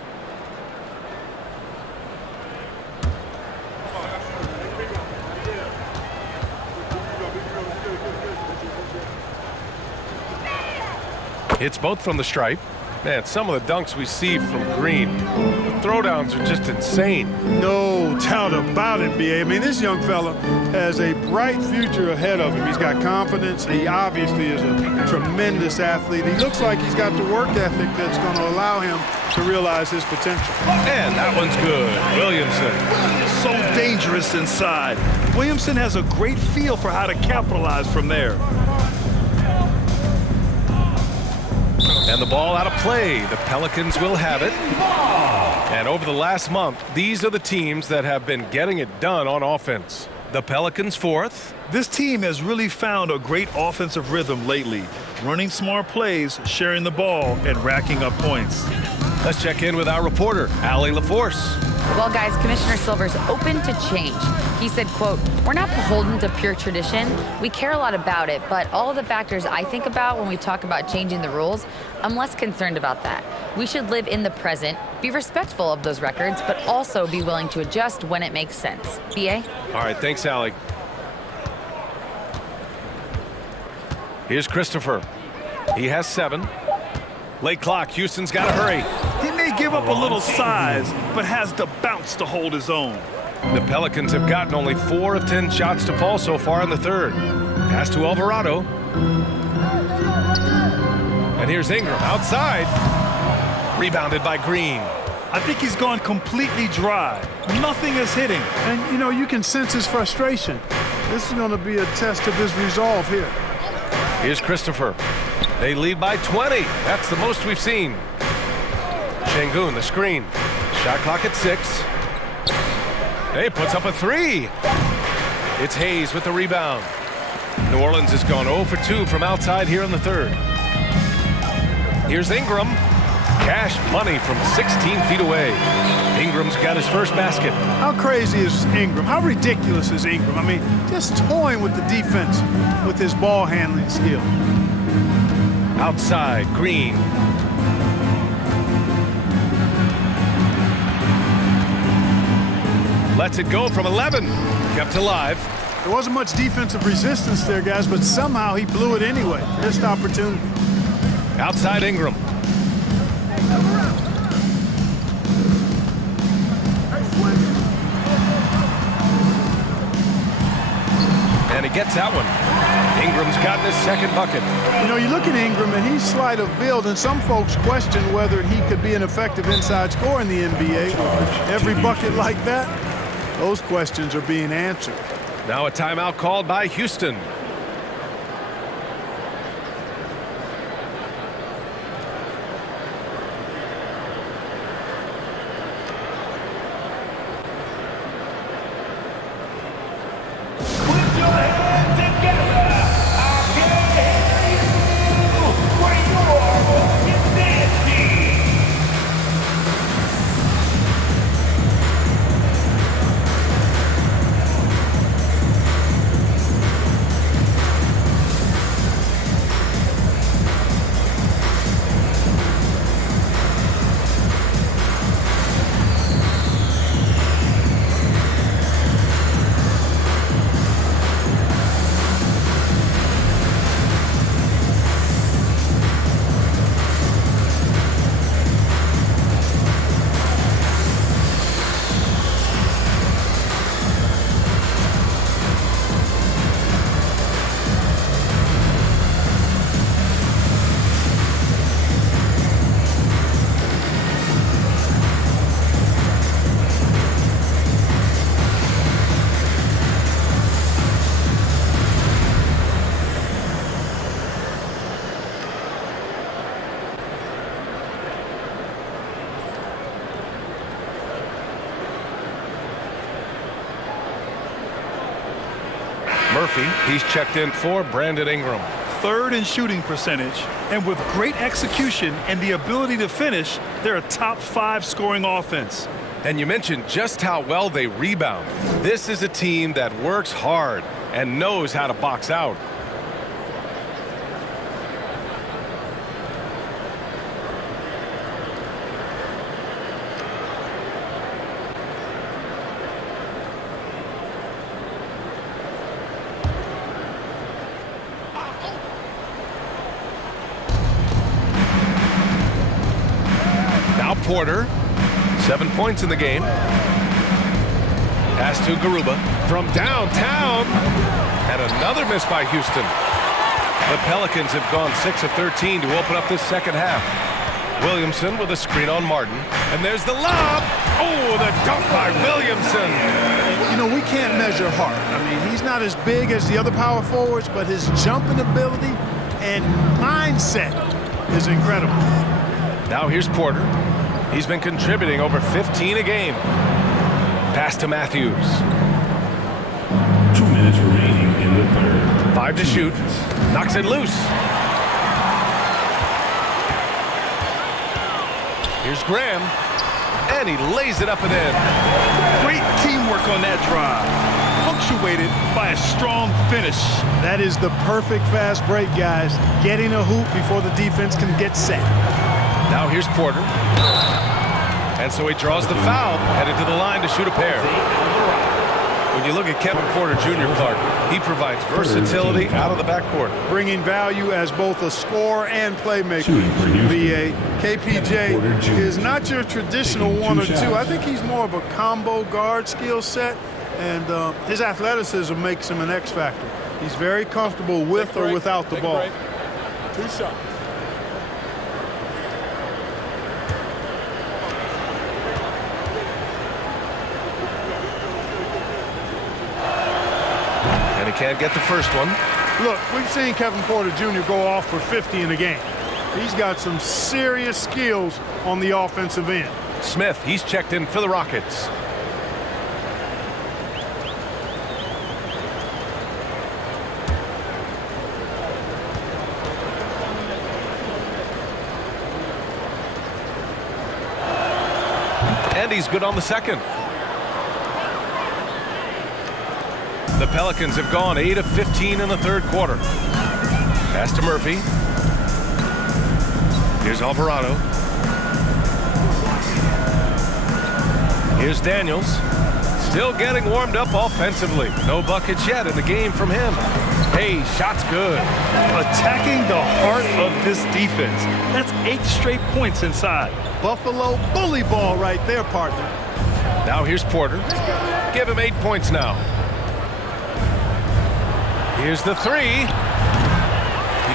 It's both from the stripe. Man, some of the dunks we see from Green, the throwdowns are just insane. No doubt about it, B.A. I mean, this young fella has a bright future ahead of him. He's got confidence. He obviously is a tremendous athlete. He looks like he's got the work ethic that's going to allow him to realize his potential. And that one's good. Williamson. So dangerous inside. Williamson has a great feel for how to capitalize from there. And the ball out of play. The Pelicans will have it. And over the last month, these are the teams that have been getting it done on offense. The Pelicans 4th. This team has really found a great offensive rhythm lately, running smart plays, sharing the ball, and racking up points. Let's check in with our reporter, Allie LaForce. Well, guys, Commissioner Silver's open to change. He said, quote, "We're not beholden to pure tradition. We care a lot about it, but all of the factors I think about when we talk about changing the rules, I'm less concerned about that. We should live in the present, be respectful of those records, but also be willing to adjust when it makes sense." B.A.? All right, thanks, Allie. Here's Christopher. He has 7. Late clock. Houston's got to hurry. He may give up a little size, but has the bounce to hold his own. The Pelicans have gotten only 4 of 10 shots to fall so far in the third. Pass to Alvarado. And here's Ingram outside. Rebounded by Green. I think he's gone completely dry. Nothing is hitting. And, you know, you can sense his frustration. This is going to be a test of his resolve here. Here's Christopher. They lead by 20. That's the most we've seen. Şengün, the screen. Shot clock at 6. Hey, puts up a 3. It's Hayes with the rebound. New Orleans has gone 0 for 2 from outside here in the third. Here's Ingram. Cash money from 16 feet away. Ingram's got his first basket. How crazy is Ingram? How ridiculous is Ingram? I mean, just toying with the defense with his ball handling skill. Outside, Green. Lets it go from 11. Kept alive. There wasn't much defensive resistance there, guys, but somehow he blew it anyway. Missed opportunity. Outside Ingram. And he gets that one. Ingram's gotten his second bucket. You know, you look at Ingram, and he's slight of build, and some folks question whether he could be an effective inside scorer in the NBA. Every bucket like that, those questions are being answered. Now a timeout called by Houston. Murphy, he's checked in for Brandon Ingram. 3rd in shooting percentage, and with great execution and the ability to finish, they're a top 5 scoring offense. And you mentioned just how well they rebound. This is a team that works hard and knows how to box out. Porter, 7 points in the game. Pass to Garuba from downtown. And another miss by Houston. The Pelicans have gone 6 of 13 to open up this second half. Williamson with a screen on Martin. And there's the lob. Oh, the dunk by Williamson. You know, we can't measure Hart. I mean, he's not as big as the other power forwards, but his jumping ability and mindset is incredible. Now here's Porter. He's been contributing over 15 a game. Pass to Matthews. 2 minutes remaining in the third. 5 to shoot. Knocks it loose. Here's Graham. And he lays it up and in. Great teamwork on that drive. Punctuated by a strong finish. That is the perfect fast break, guys. Getting a hoop before the defense can get set. Now here's Porter. And so he draws the foul, headed to the line to shoot a pair. When you look at Kevin Porter Jr., Clark, he provides versatility out of the backcourt. Bringing value as both a scorer and playmaker. BA, KPJ is not your traditional 1 or 2. I think he's more of a combo guard skill set, and his athleticism makes him an X factor. He's very comfortable with or without the ball. 2 shots. And he can't get the first one. Look, we've seen Kevin Porter Jr. go off for 50 in a game. He's got some serious skills on the offensive end. Smith, he's checked in for the Rockets. And he's good on the second. The Pelicans have gone 8 of 15 in the third quarter. Pass to Murphy. Here's Alvarado. Here's Daniels. Still getting warmed up offensively. No buckets yet in the game from him. Hey, shot's good. Attacking the heart of this defense. That's 8 straight points inside. Buffalo bully ball right there, partner. Now here's Porter. Give him 8 points now. Here's the 3. He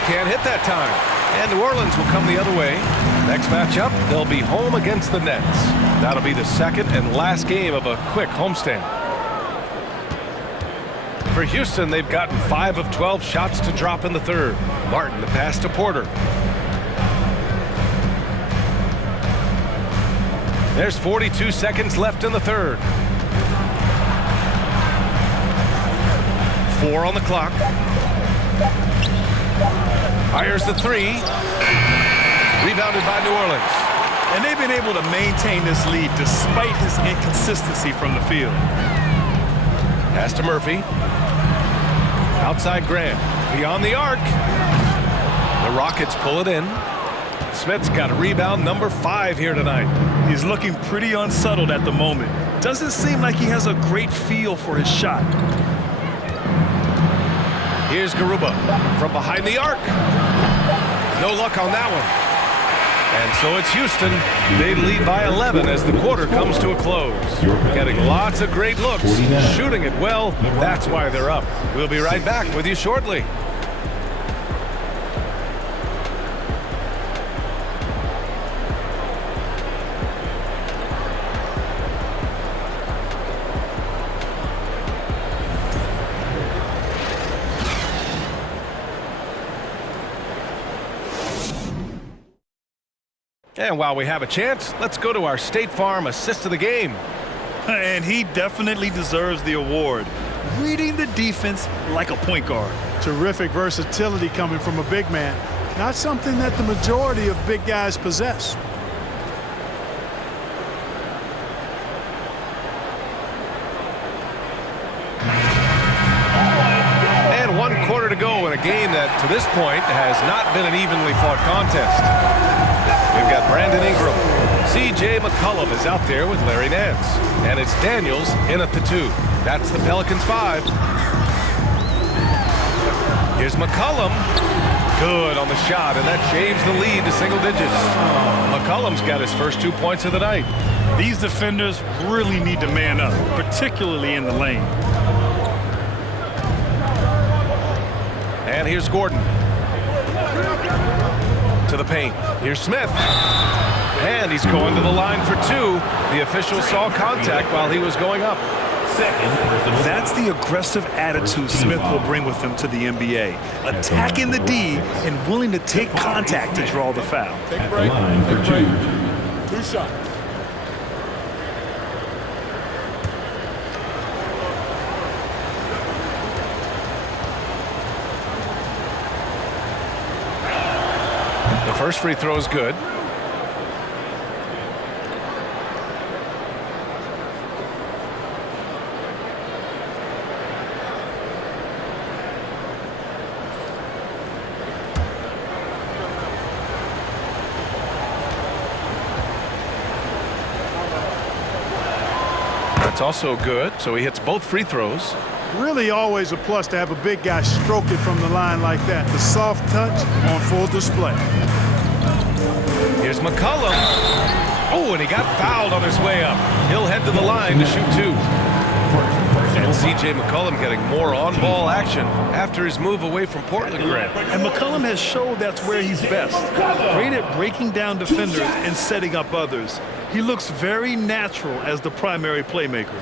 can't hit that time. And New Orleans will come the other way. Next matchup, they'll be home against the Nets. That'll be the second and last game of a quick homestand. For Houston, they've gotten 5 of 12 shots to drop in the third. Martin, the pass to Porter. There's 42 seconds left in the third. 4 on the clock. Fires the 3. Rebounded by New Orleans. And they've been able to maintain this lead despite his inconsistency from the field. Pass to Murphy. Outside Graham. Beyond the arc. The Rockets pull it in. Smith's got a rebound number 5 here tonight. He's looking pretty unsettled at the moment. Doesn't seem like he has a great feel for his shot. Here's Garuba from behind the arc. No luck on that one. And so it's Houston. They lead by 11 as the quarter comes to a close. Getting lots of great looks, shooting it well. That's why they're up. We'll be right back with you shortly. And while we have a chance, let's go to our State Farm assist of the game. And he definitely deserves the award. Reading the defense like a point guard. Terrific versatility coming from a big man. Not something that the majority of big guys possess. And 1 quarter to go in a game that, to this point, has not been an evenly fought contest. We've got Brandon Ingram. C.J. McCollum is out there with Larry Nance. And it's Daniels in at the 2. That's the Pelicans 5. Here's McCollum. Good on the shot, and that shaves the lead to single digits. McCollum's got his first 2 points of the night. These defenders really need to man up, particularly in the lane. And here's Gordon. To the paint. Here's Smith. And he's going to the line for 2. The official saw contact while he was going up. That's the aggressive attitude Smith will bring with him to the NBA. Attacking the D and willing to take contact to draw the foul. At the line for 2. shot. The first free throw is good. That's also good, so he hits both free throws. Really always a plus to have a big guy stroke it from the line like that. The soft touch on full display. Here's McCollum. Oh, and he got fouled on his way up. He'll head to the line to shoot two. And C.J. McCollum getting more on-ball action after his move away from Portland Grant. And McCollum has showed that's where he's best. Great at breaking down defenders and setting up others. He looks very natural as the primary playmaker.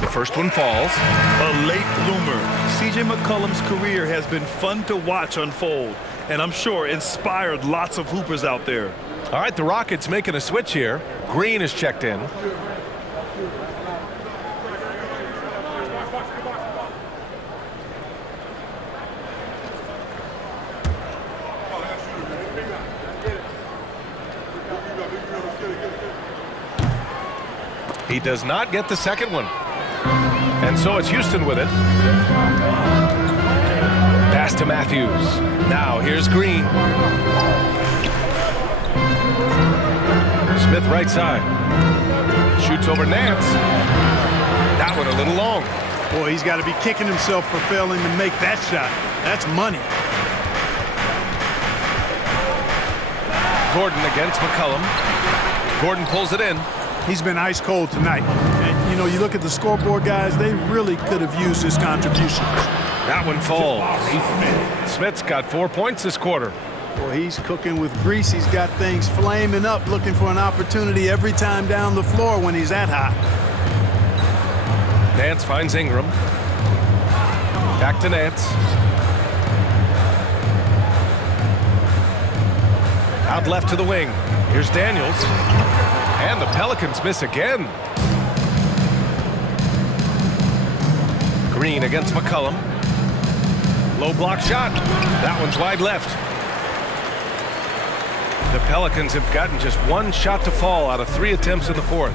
The first one falls. A late bloomer. C.J. McCollum's career has been fun to watch unfold, and I'm sure inspired lots of hoopers out there. All right, the Rockets making a switch here. Green is checked in. He does not get the second one. And so it's Houston with it. Pass to Matthews. Now here's Green. Smith right side. Shoots over Nance. That one a little long. Boy, he's got to be kicking himself for failing to make that shot. That's money. Gordon against McCollum. Gordon pulls it in. He's been ice cold tonight. And, you know, you look at the scoreboard, guys, they really could have used his contribution. That one falls. Smith's got 4 points this quarter. Well, he's cooking with grease. He's got things flaming up, looking for an opportunity every time down the floor when he's that hot. Nance finds Ingram. Back to Nance. Out left to the wing. Here's Daniels. And the Pelicans miss again. Green against McCollum. Low block shot. That one's wide left. The Pelicans have gotten just one shot to fall out of 3 attempts in the fourth.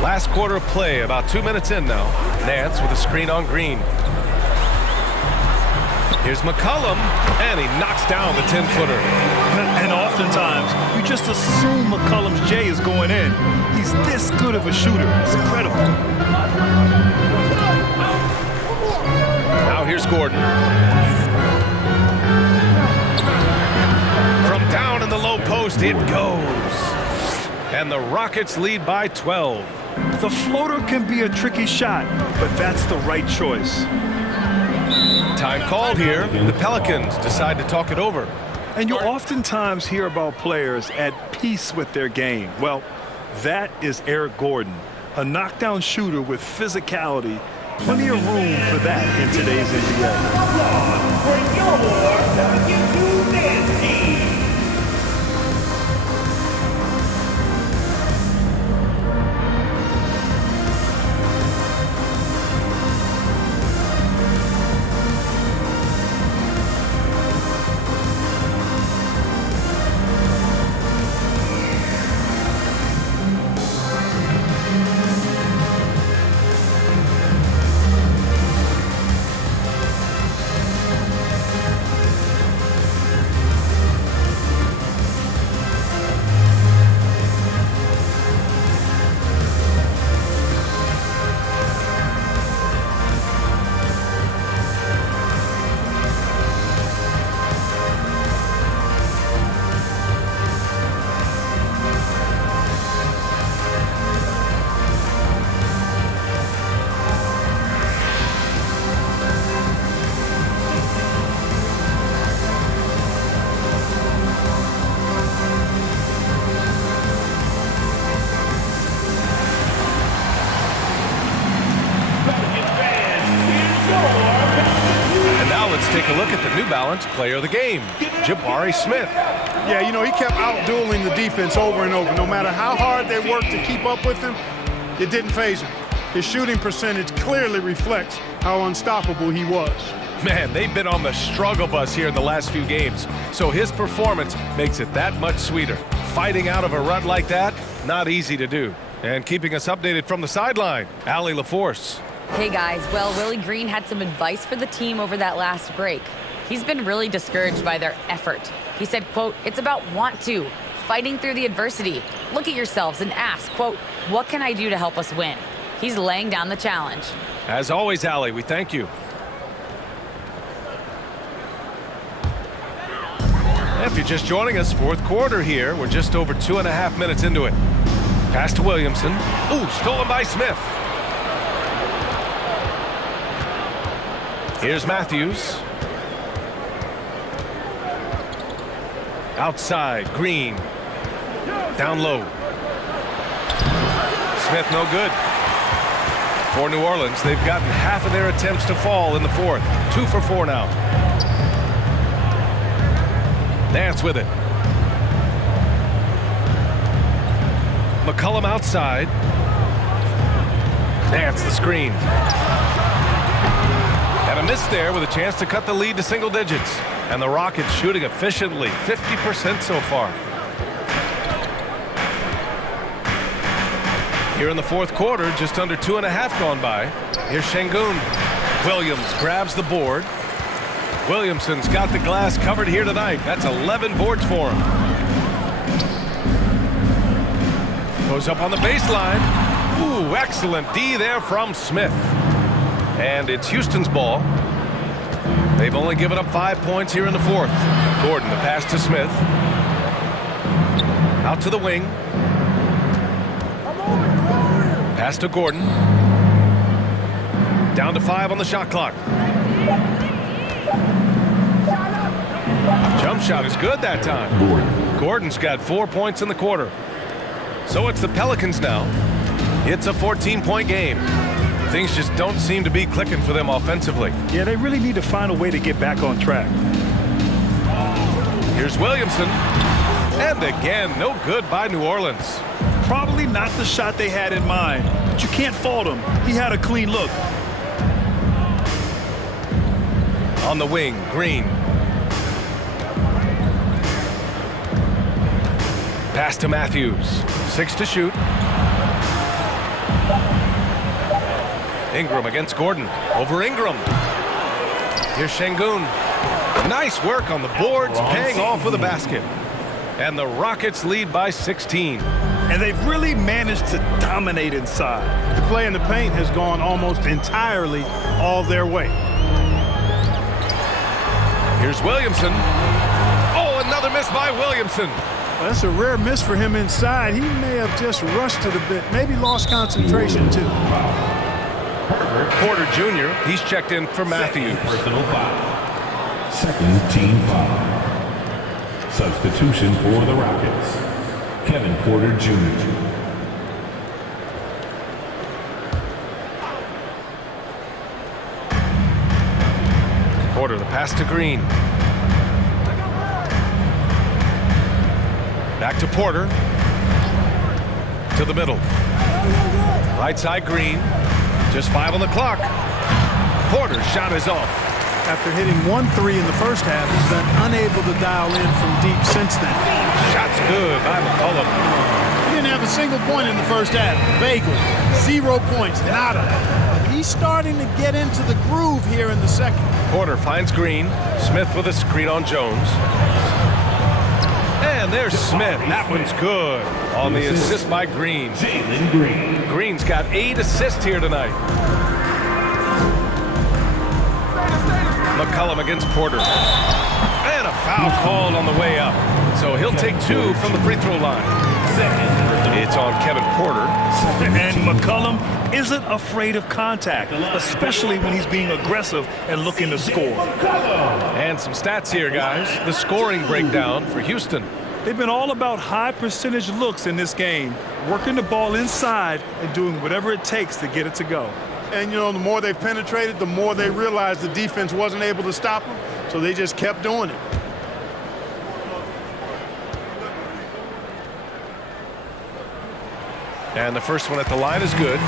Last quarter of play, about 2 minutes in now. Nance with a screen on Green. Here's McCollum, and he knocks down the 10-footer. And oftentimes, you just assume McCollum's J is going in. He's this good of a shooter. It's incredible. Now here's Gordon. From down in the low post, it goes. And the Rockets lead by 12. The floater can be a tricky shot, but that's the right choice. Time called here. The Pelicans decide to talk it over. And you oftentimes hear about players at peace with their game. Well, that is Eric Gordon, a knockdown shooter with physicality. Plenty of room for that in today's NBA. Now let's take a look at the New Balance player of the game, Jabari Smith. Yeah, you know, he kept out-dueling the defense over and over. No matter how hard they worked to keep up with him, it didn't faze him. His shooting percentage clearly reflects how unstoppable he was. Man, they've been on the struggle bus here in the last few games, so his performance makes it that much sweeter. Fighting out of a rut like that, not easy to do. And keeping us updated from the sideline, Allie LaForce. Hey guys, well, Willie Green had some advice for the team over that last break. He's been really discouraged by their effort. He said, quote, "It's about want to, fighting through the adversity. Look at yourselves and ask, quote, what can I do to help us win?" He's laying down the challenge. As always, Allie, we thank you. If you're just joining us, fourth quarter here. We're just over 2.5 minutes into it. Pass to Williamson. Ooh, stolen by Smith. Here's Matthews. Outside, Green. Down low. Smith no good. For New Orleans, they've gotten half of their attempts to fall in the fourth. 2 for 4 now. Nance with it. McCollum outside. Nance the screen. And a miss there with a chance to cut the lead to single digits. And the Rockets shooting efficiently, 50% so far. Here in the fourth quarter, just under 2.5 gone by. Here's Şengün. Williams grabs the board. Williamson's got the glass covered here tonight. That's 11 boards for him. Goes up on the baseline. Ooh, excellent D there from Smith. And it's Houston's ball. They've only given up 5 points here in the fourth. Gordon, the pass to Smith. Out to the wing. Pass to Gordon. Down to 5 on the shot clock. Jump shot is good that time. Gordon's got 4 points in the quarter. So it's the Pelicans now. It's a 14-point game. Things just don't seem to be clicking for them offensively. Yeah, they really need to find a way to get back on track. Here's Williamson. And again, no good by New Orleans. Probably not the shot they had in mind, but you can't fault him. He had a clean look. On the wing, Green. Pass to Matthews. 6 to shoot. Ingram against Gordon. Over Ingram. Here's Şengün. Nice work on the boards, paying off with a basket. And the Rockets lead by 16. And they've really managed to dominate inside. The play in the paint has gone almost entirely all their way. Here's Williamson. Oh, another miss by Williamson. Well, that's a rare miss for him inside. He may have just rushed it a bit, maybe lost concentration too. Porter Jr., he's checked in for Matthews. Personal foul. Second team foul. Substitution for the Rockets. Kevin Porter Jr. Porter, the pass to Green. Back to Porter. To the middle. Right side, Green. Just 5 on the clock. Porter's shot is off. After hitting 1 3 in the first half, he's been unable to dial in from deep since then. Shot's good by McCollum. He didn't have a single point in the first half. Vaguely. 0 points. Nada. He's starting to get into the groove here in the second. Porter finds Green. Smith with a screen on Jones. And there's Smith. That one's good. On the assist by Green. Green's got 8 assists here tonight. McCollum against Porter. And a foul called on the way up. So he'll take 2 from the free throw line. It's on Kevin Porter. And McCollum isn't afraid of contact, especially when he's being aggressive and looking to score. And some stats here, guys. The scoring breakdown for Houston. They've been all about high percentage looks in this game, working the ball inside and doing whatever it takes to get it to go. And, you know, the more they've penetrated, the more they realized the defense wasn't able to stop them, so they just kept doing it. And the first one at the line is good.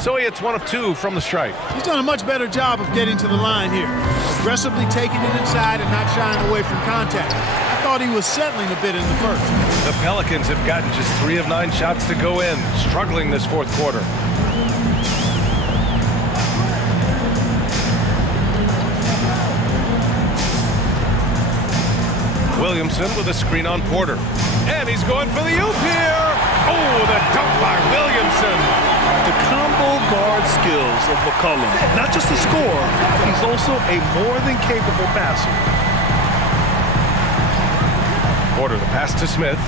So he hits 1 of 2 from the strike. He's done a much better job of getting to the line here. Aggressively taking it inside and not shying away from contact. I thought he was settling a bit in the first. The Pelicans have gotten just 3 of 9 shots to go in, struggling this fourth quarter. Williamson with a screen on Porter. And he's going for the oop here. Oh, the dunk by Williamson. The combo guard skills of McCollum. Not just a scorer, he's also a more than capable passer. Porter, the pass to Smith.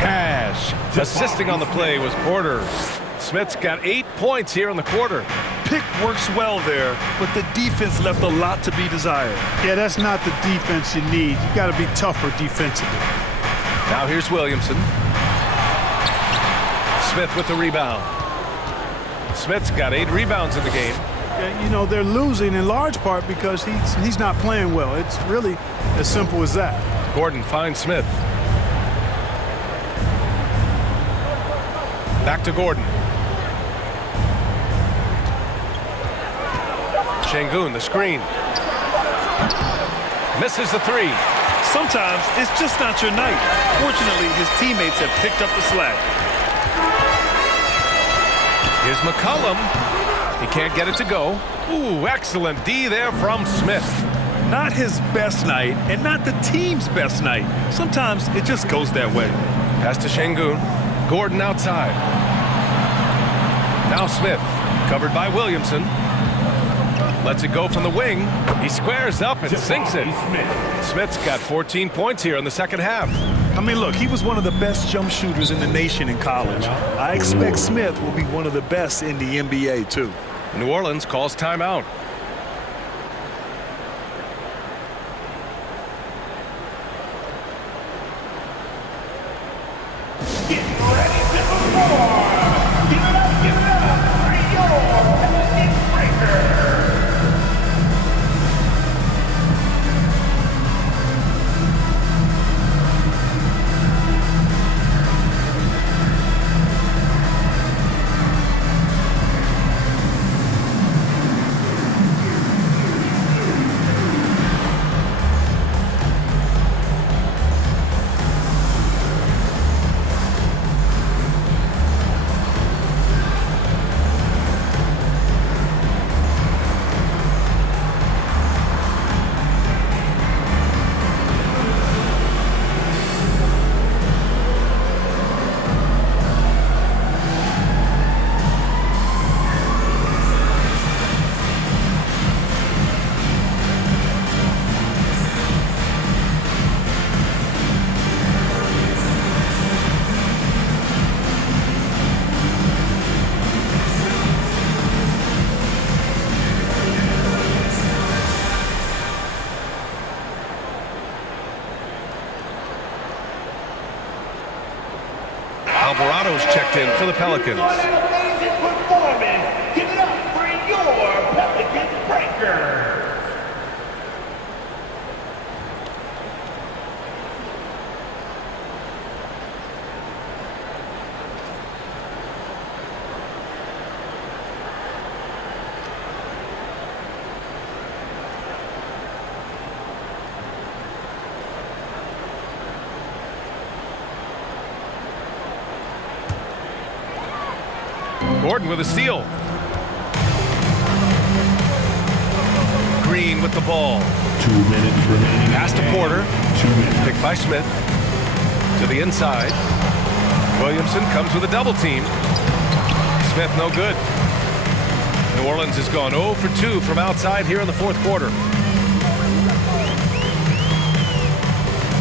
Cash. Assisting on the play was Porter. Smith's got 8 points here in the quarter. Pick works well there, but the defense left a lot to be desired. Yeah, that's not the defense you need. You've got to be tougher defensively. Now here's Williamson. Smith with the rebound. Smith's got 8 rebounds in the game. Yeah, you know, they're losing in large part because he's not playing well. It's really as simple as that. Gordon finds Smith. Back to Gordon. Şengün, the screen. Misses the 3. Sometimes it's just not your night. Fortunately, his teammates have picked up the slack. Here's McCollum. He can't get it to go. Ooh, excellent D there from Smith. Not his best night and not the team's best night. Sometimes it just goes that way. Pass to Şengün. Gordon outside. Now Smith, covered by Williamson. Lets it go from the wing. He squares up and sinks it. Smith's got 14 points here in the second half. I mean, look, he was one of the best jump shooters in the nation in college. I expect Smith will be one of the best in the NBA, too. New Orleans calls timeout. Get ready to perform. Give it up for your Pelicans breaker. Alvarado's checked in for the Pelicans. Amazing performance. Give it up for your Pelicans breaker. Gordon with a steal. Green with the ball. 2 minutes remaining. Pass to Porter. 2 minutes. Picked by Smith. To the inside. Williamson comes with a double team. Smith no good. New Orleans has gone 0 for 2 from outside here in the fourth quarter.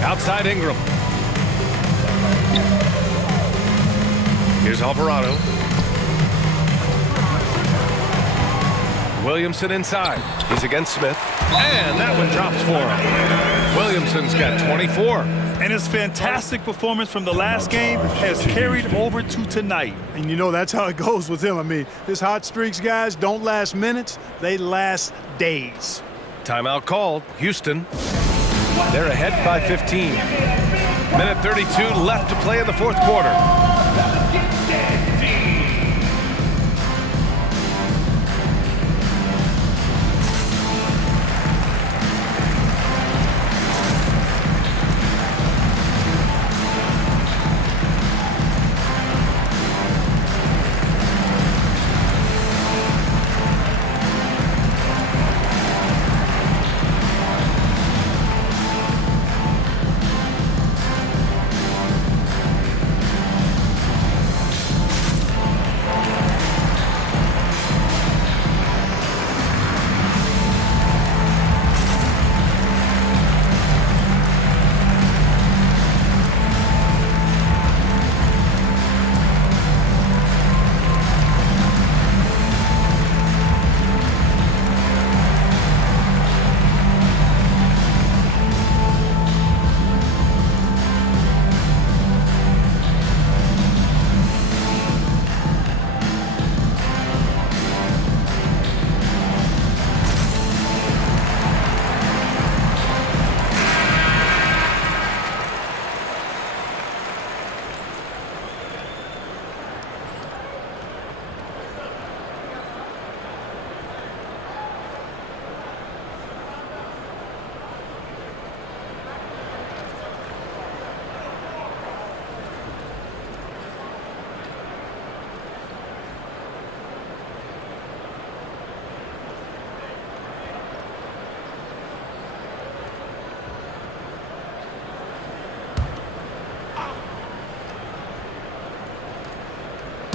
Outside Ingram. Here's Alvarado. Williamson inside. He's against Smith. And that one drops for him. Williamson's got 24. And his fantastic performance from the last game has carried over to tonight. And you know, that's how it goes with him. I mean, his hot streaks, guys, don't last minutes. They last days. Timeout called. Houston. They're ahead by 15. Minute 32 left to play in the fourth quarter.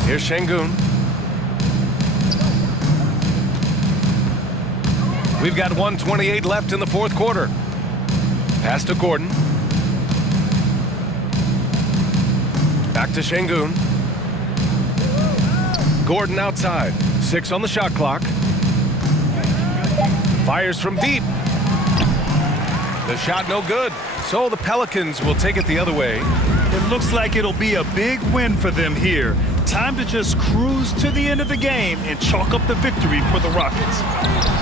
Here's Şengün. We've got 1:28 left in the fourth quarter. Pass to Gordon. Back to Şengün. Gordon outside. 6 on the shot clock. Fires from deep. The shot no good. So the Pelicans will take it the other way. It looks like it'll be a big win for them here. Time to just cruise to the end of the game and chalk up the victory for the Rockets.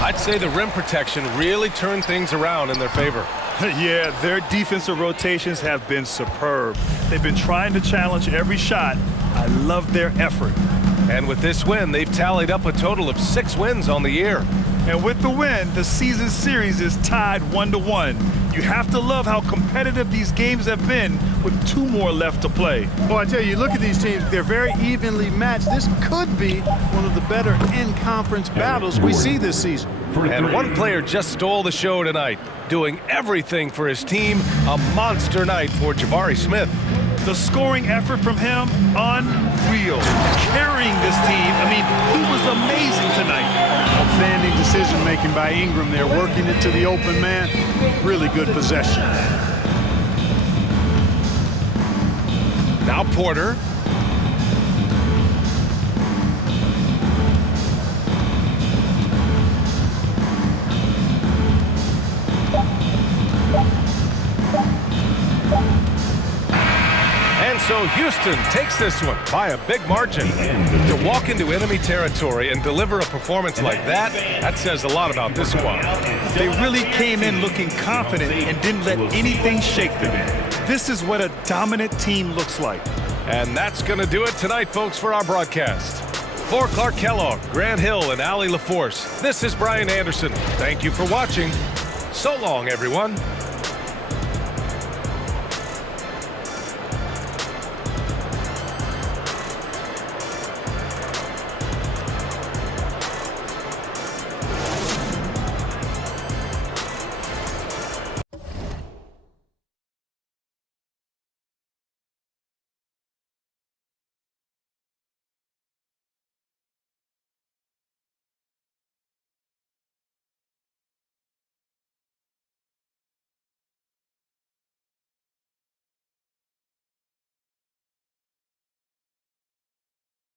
I'd say the rim protection really turned things around in their favor. Yeah, their defensive rotations have been superb. They've been trying to challenge every shot. I love their effort. And with this win, they've tallied up a total of 6 wins on the year. And with the win, the season series is tied 1-1. You have to love how competitive these games have been with 2 more left to play. Well, I tell you, look at these teams. They're very evenly matched. This could be one of the better in-conference battles we see this season. And one player just stole the show tonight, doing everything for his team. A monster night for Jabari Smith. The scoring effort from him, unreal. Carrying this team, I mean, he was amazing tonight. Outstanding decision-making by Ingram there, working it to the open man. Really good possession. Now Porter. And so Houston takes this one by a big margin. To walk into enemy territory and deliver a performance like that, that says a lot about this squad. They really came in looking confident and didn't let anything shake them. This is what a dominant team looks like. And that's going to do it tonight, folks, for our broadcast. For Clark Kellogg, Grant Hill, and Allie LaForce, this is Brian Anderson. Thank you for watching. So long, everyone.